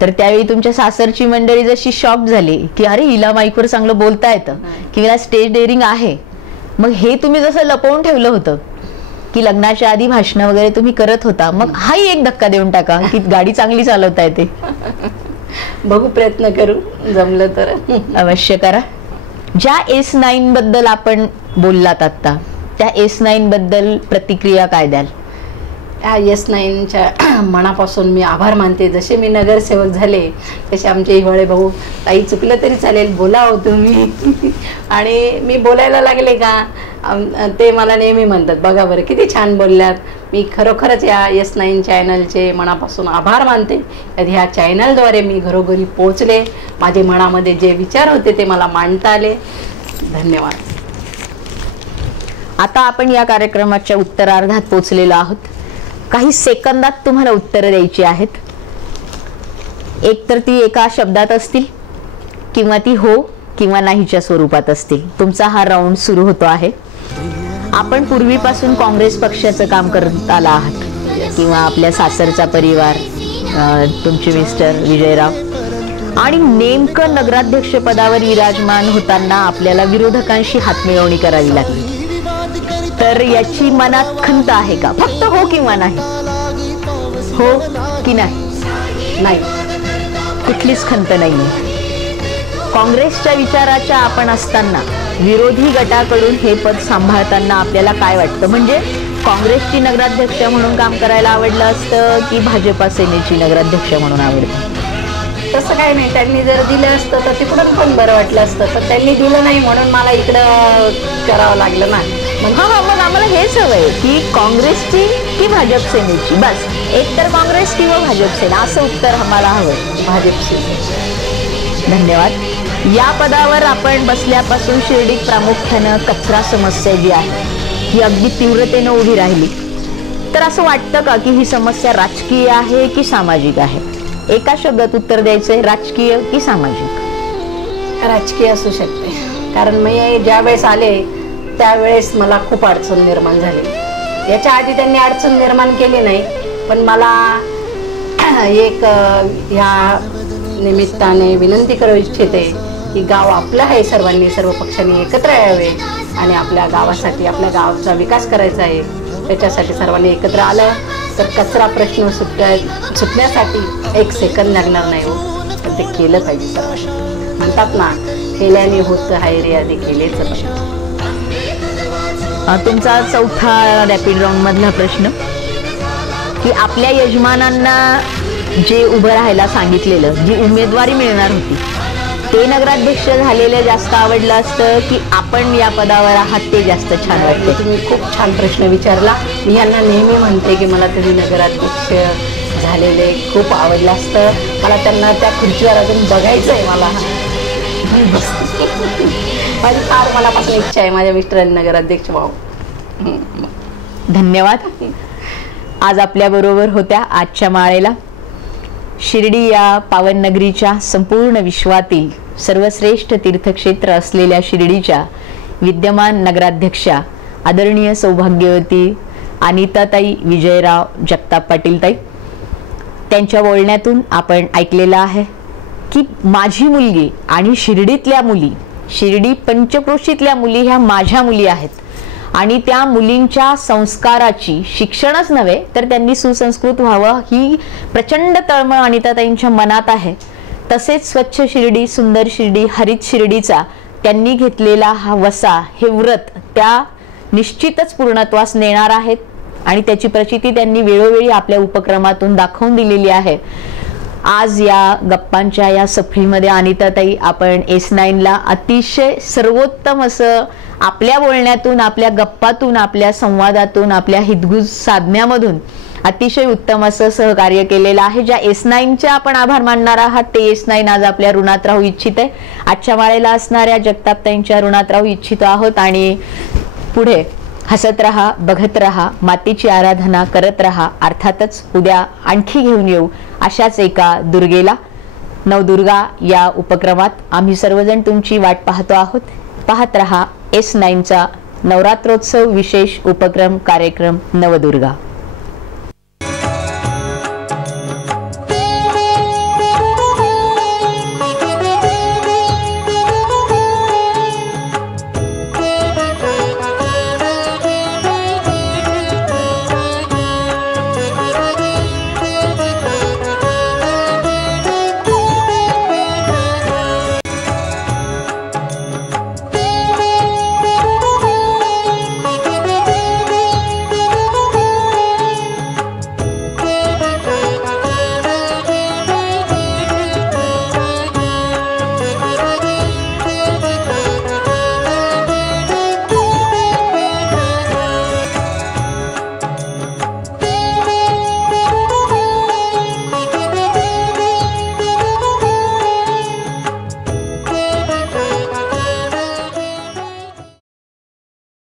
तर त्यावेळी तुमच्या सासरची मंडळी जशी शॉक झाली की अरे हिला माईकवर चांगलं बोलता येतं किंवा स्टेज डेअरिंग आहे, मग हे तुम्ही जसं लपवून ठेवलं होतं की लग्नाच्या आधी भाषण वगैरे तुम्ही करत होता, मग हाही एक धक्का देऊन टाका की गाडी चांगली चालवता येते. बघू, प्रयत्न करू, जमलं तर अवश्य करा. ज्या S9 बद्दल आपण बोललात आता, त्या S9 बद्दल प्रतिक्रिया काय द्याल? S9च्या मनापासून मी आभार मानते. जसे मी नगरसेवक झाले तसे आमचे हिवाळे भाऊ, ताई चुकलं तरी चालेल, बोला हो तुम्ही. आणि मी बोलायला लागले का ते मला नेहमी म्हणतात, बघा बरं किती छान बोलल्यात. मी खरोखरच या S9 चॅनलचे मनापासून आभार मानते. ह्या चॅनलद्वारे मी घरोघरी पोचले, माझे मनामध्ये जे विचार होते ते मला मांडता आले. धन्यवाद. आता आपण या कार्यक्रमाच्या उत्तरार्धात पोहोचलेलो आहोत. काही सेकंदात तुम्हाला उत्तरं द्यायची आहेत. एक तर ती एका शब्दात असतील किंवा ती हो किंवा नाहीच्या स्वरूपात असतील. तुमचा हा राऊंड सुरू होतो आहे. आपण पूर्वीपासून काँग्रेस पक्षाचं काम करत आला आहात किंवा आपल्या सासरचा परिवार, तुमचे मिस्टर विजयराव, आणि नेमकं नगराध्यक्ष पदावर विराजमान होताना आपल्याला विरोधकांशी हातमिळवणी करावी लागली. तर याची मनात खंत आहे का? फक्त हो किंवा नाही, हो की नाही? नाही, कुठलीच खंत नाहीये. काँग्रेसच्या विचाराच्या आपण असताना विरोधी गटाकडून हे पद सांभाळताना आपल्याला काय वाटतं? म्हणजे काँग्रेसची नगराध्यक्ष म्हणून काम करायला आवडलं असतं की भाजपा सेनेची नगराध्यक्ष म्हणून आवडतं? तसं काही नाही. त्यांनी जर दिलं असतं तर तिकडून पण बरं वाटलं असतं, पण त्यांनी दिलं नाही म्हणून मला इकडं करावं लागलं ना. हा, मग आम्हाला हेच हवंय की काँग्रेसची की भाजप सेनेची, बस एक तर काँग्रेस किंवा भाजप सेना असं उत्तर आम्हाला हवंय. भाजप सेने. धन्यवाद. या पदावर आपण बसल्यापासून शिर्डीत प्रामुख्यानं कचरा समस्या जी आहे ही अगदी तीव्रतेनं उभी राहिली. तर असं वाटतं का की ही समस्या राजकीय आहे की सामाजिक आहे? एका शब्दात उत्तर द्यायचंय, राजकीय की सामाजिक? राजकीय असू शकते, कारण मी ज्या वेळेस आले त्यावेळेस मला खूप अडचण निर्माण झाली. याच्या आधी त्यांनी अडचण निर्माण केली नाही, पण मला एक ह्या निमित्ताने विनंती करू इच्छिते की गाव आपलं आहे, सर्वांनी सर्व पक्षांनी एकत्र यावे आणि आपल्या गावासाठी, आपल्या गावाचा विकास करायचा आहे. त्याच्यासाठी सर्वांनी एकत्र आलं तर कचरा प्रश्न सुटण्यासाठी एक सेकंद लागणार नाही हो, पण ते केलं पाहिजे. सर्वांनी म्हणतात ना, केल्याने होत आहे रे, आधी केलेच पाहिजे. तुमचा चौथा रॅपिड राऊंड मधला प्रश्न की आपल्या यजमानांना जे उभं राहायला सांगितलेलं, जी उमेदवारी मिळणार होती, ते नगराध्यक्ष झालेलं जास्त आवडलं असतं की आपण या पदावर आहात ते जास्त छान वाटतं? तुम्ही खूप छान प्रश्न विचारला. मी यांना नेहमी म्हणते की मला तुम्ही नगराध्यक्ष झालेले खूप आवडलं असतं. मला त्यांना त्या खुर्चीवर अजून बघायचं आहे. मला माझी फार मनापासून इच्छा आहे माझ्या मिस्टरांनी नगराध्यक्ष व्हावं. धन्यवाद. आज आपल्या बरोबर होत्या आजच्या माळेला शिर्डी या पावन नगरीच्या संपूर्ण विश्वातील सर्वश्रेष्ठ तीर्थक्षेत्र असलेल्या शिर्डीच्या विद्यमान नगराध्यक्षा आदरणीय सौभाग्यवती अनिताताई विजयराव जगताप पाटील ताई. त्यांच्या बोलण्यातून आपण ऐकलेलं आहे की माझी मुलगी आणि शिर्डीतल्या मुली, शिर्डी पंचक्रोशीतल्या मुली ह्या माझ्या मुली आहेत आणि त्या मुलींच्या संस्काराची, शिक्षणच नव्हे तर त्यांनी सुसंस्कृत व्हावं ही प्रचंड तळमळ अनिताताईंच्या मनात आहे. तसेच स्वच्छ शिर्डी, सुंदर शिर्डी, हरित शिर्डीचा त्यांनी घेतलेला हा वसा, हे व्रत त्या निश्चितच पूर्णत्वास नेणार आहेत आणि त्याची प्रचिती त्यांनी वेळोवेळी आपल्या उपक्रमातून दाखवून दिलेली आहे. आज या गप्पांच्या या सफरीमध्ये अनिताताई आपण S9ला अतिशय सर्वोत्तम असं आपल्या बोलण्यातून, आपल्या गप्पातून, आपल्या संवादातून, आपल्या हितगुज साधण्यामधून अतिशय उत्तम असं सहकार्य केलेलं आहे. ज्या S9च्या आपण आभार मानणार आहात ते S9 आज आपल्या ऋणात राहू इच्छित आहे. आजच्या माळेला असणाऱ्या जगतापताईंच्या ऋणात राहू इच्छितो आहोत आणि पुढे हसत रहा, बघत रहा, मातीची आराधना करत रहा. अर्थातच उद्या आणखी घेऊन येऊ अशाच एका दुर्गेला. नवदुर्गा या उपक्रमात आम्ही सर्वजण तुमची वाट पाहतो आहोत. पाहत रहा S9चा नवरात्रोत्सव विशेष उपक्रम कार्यक्रम नवदुर्गा.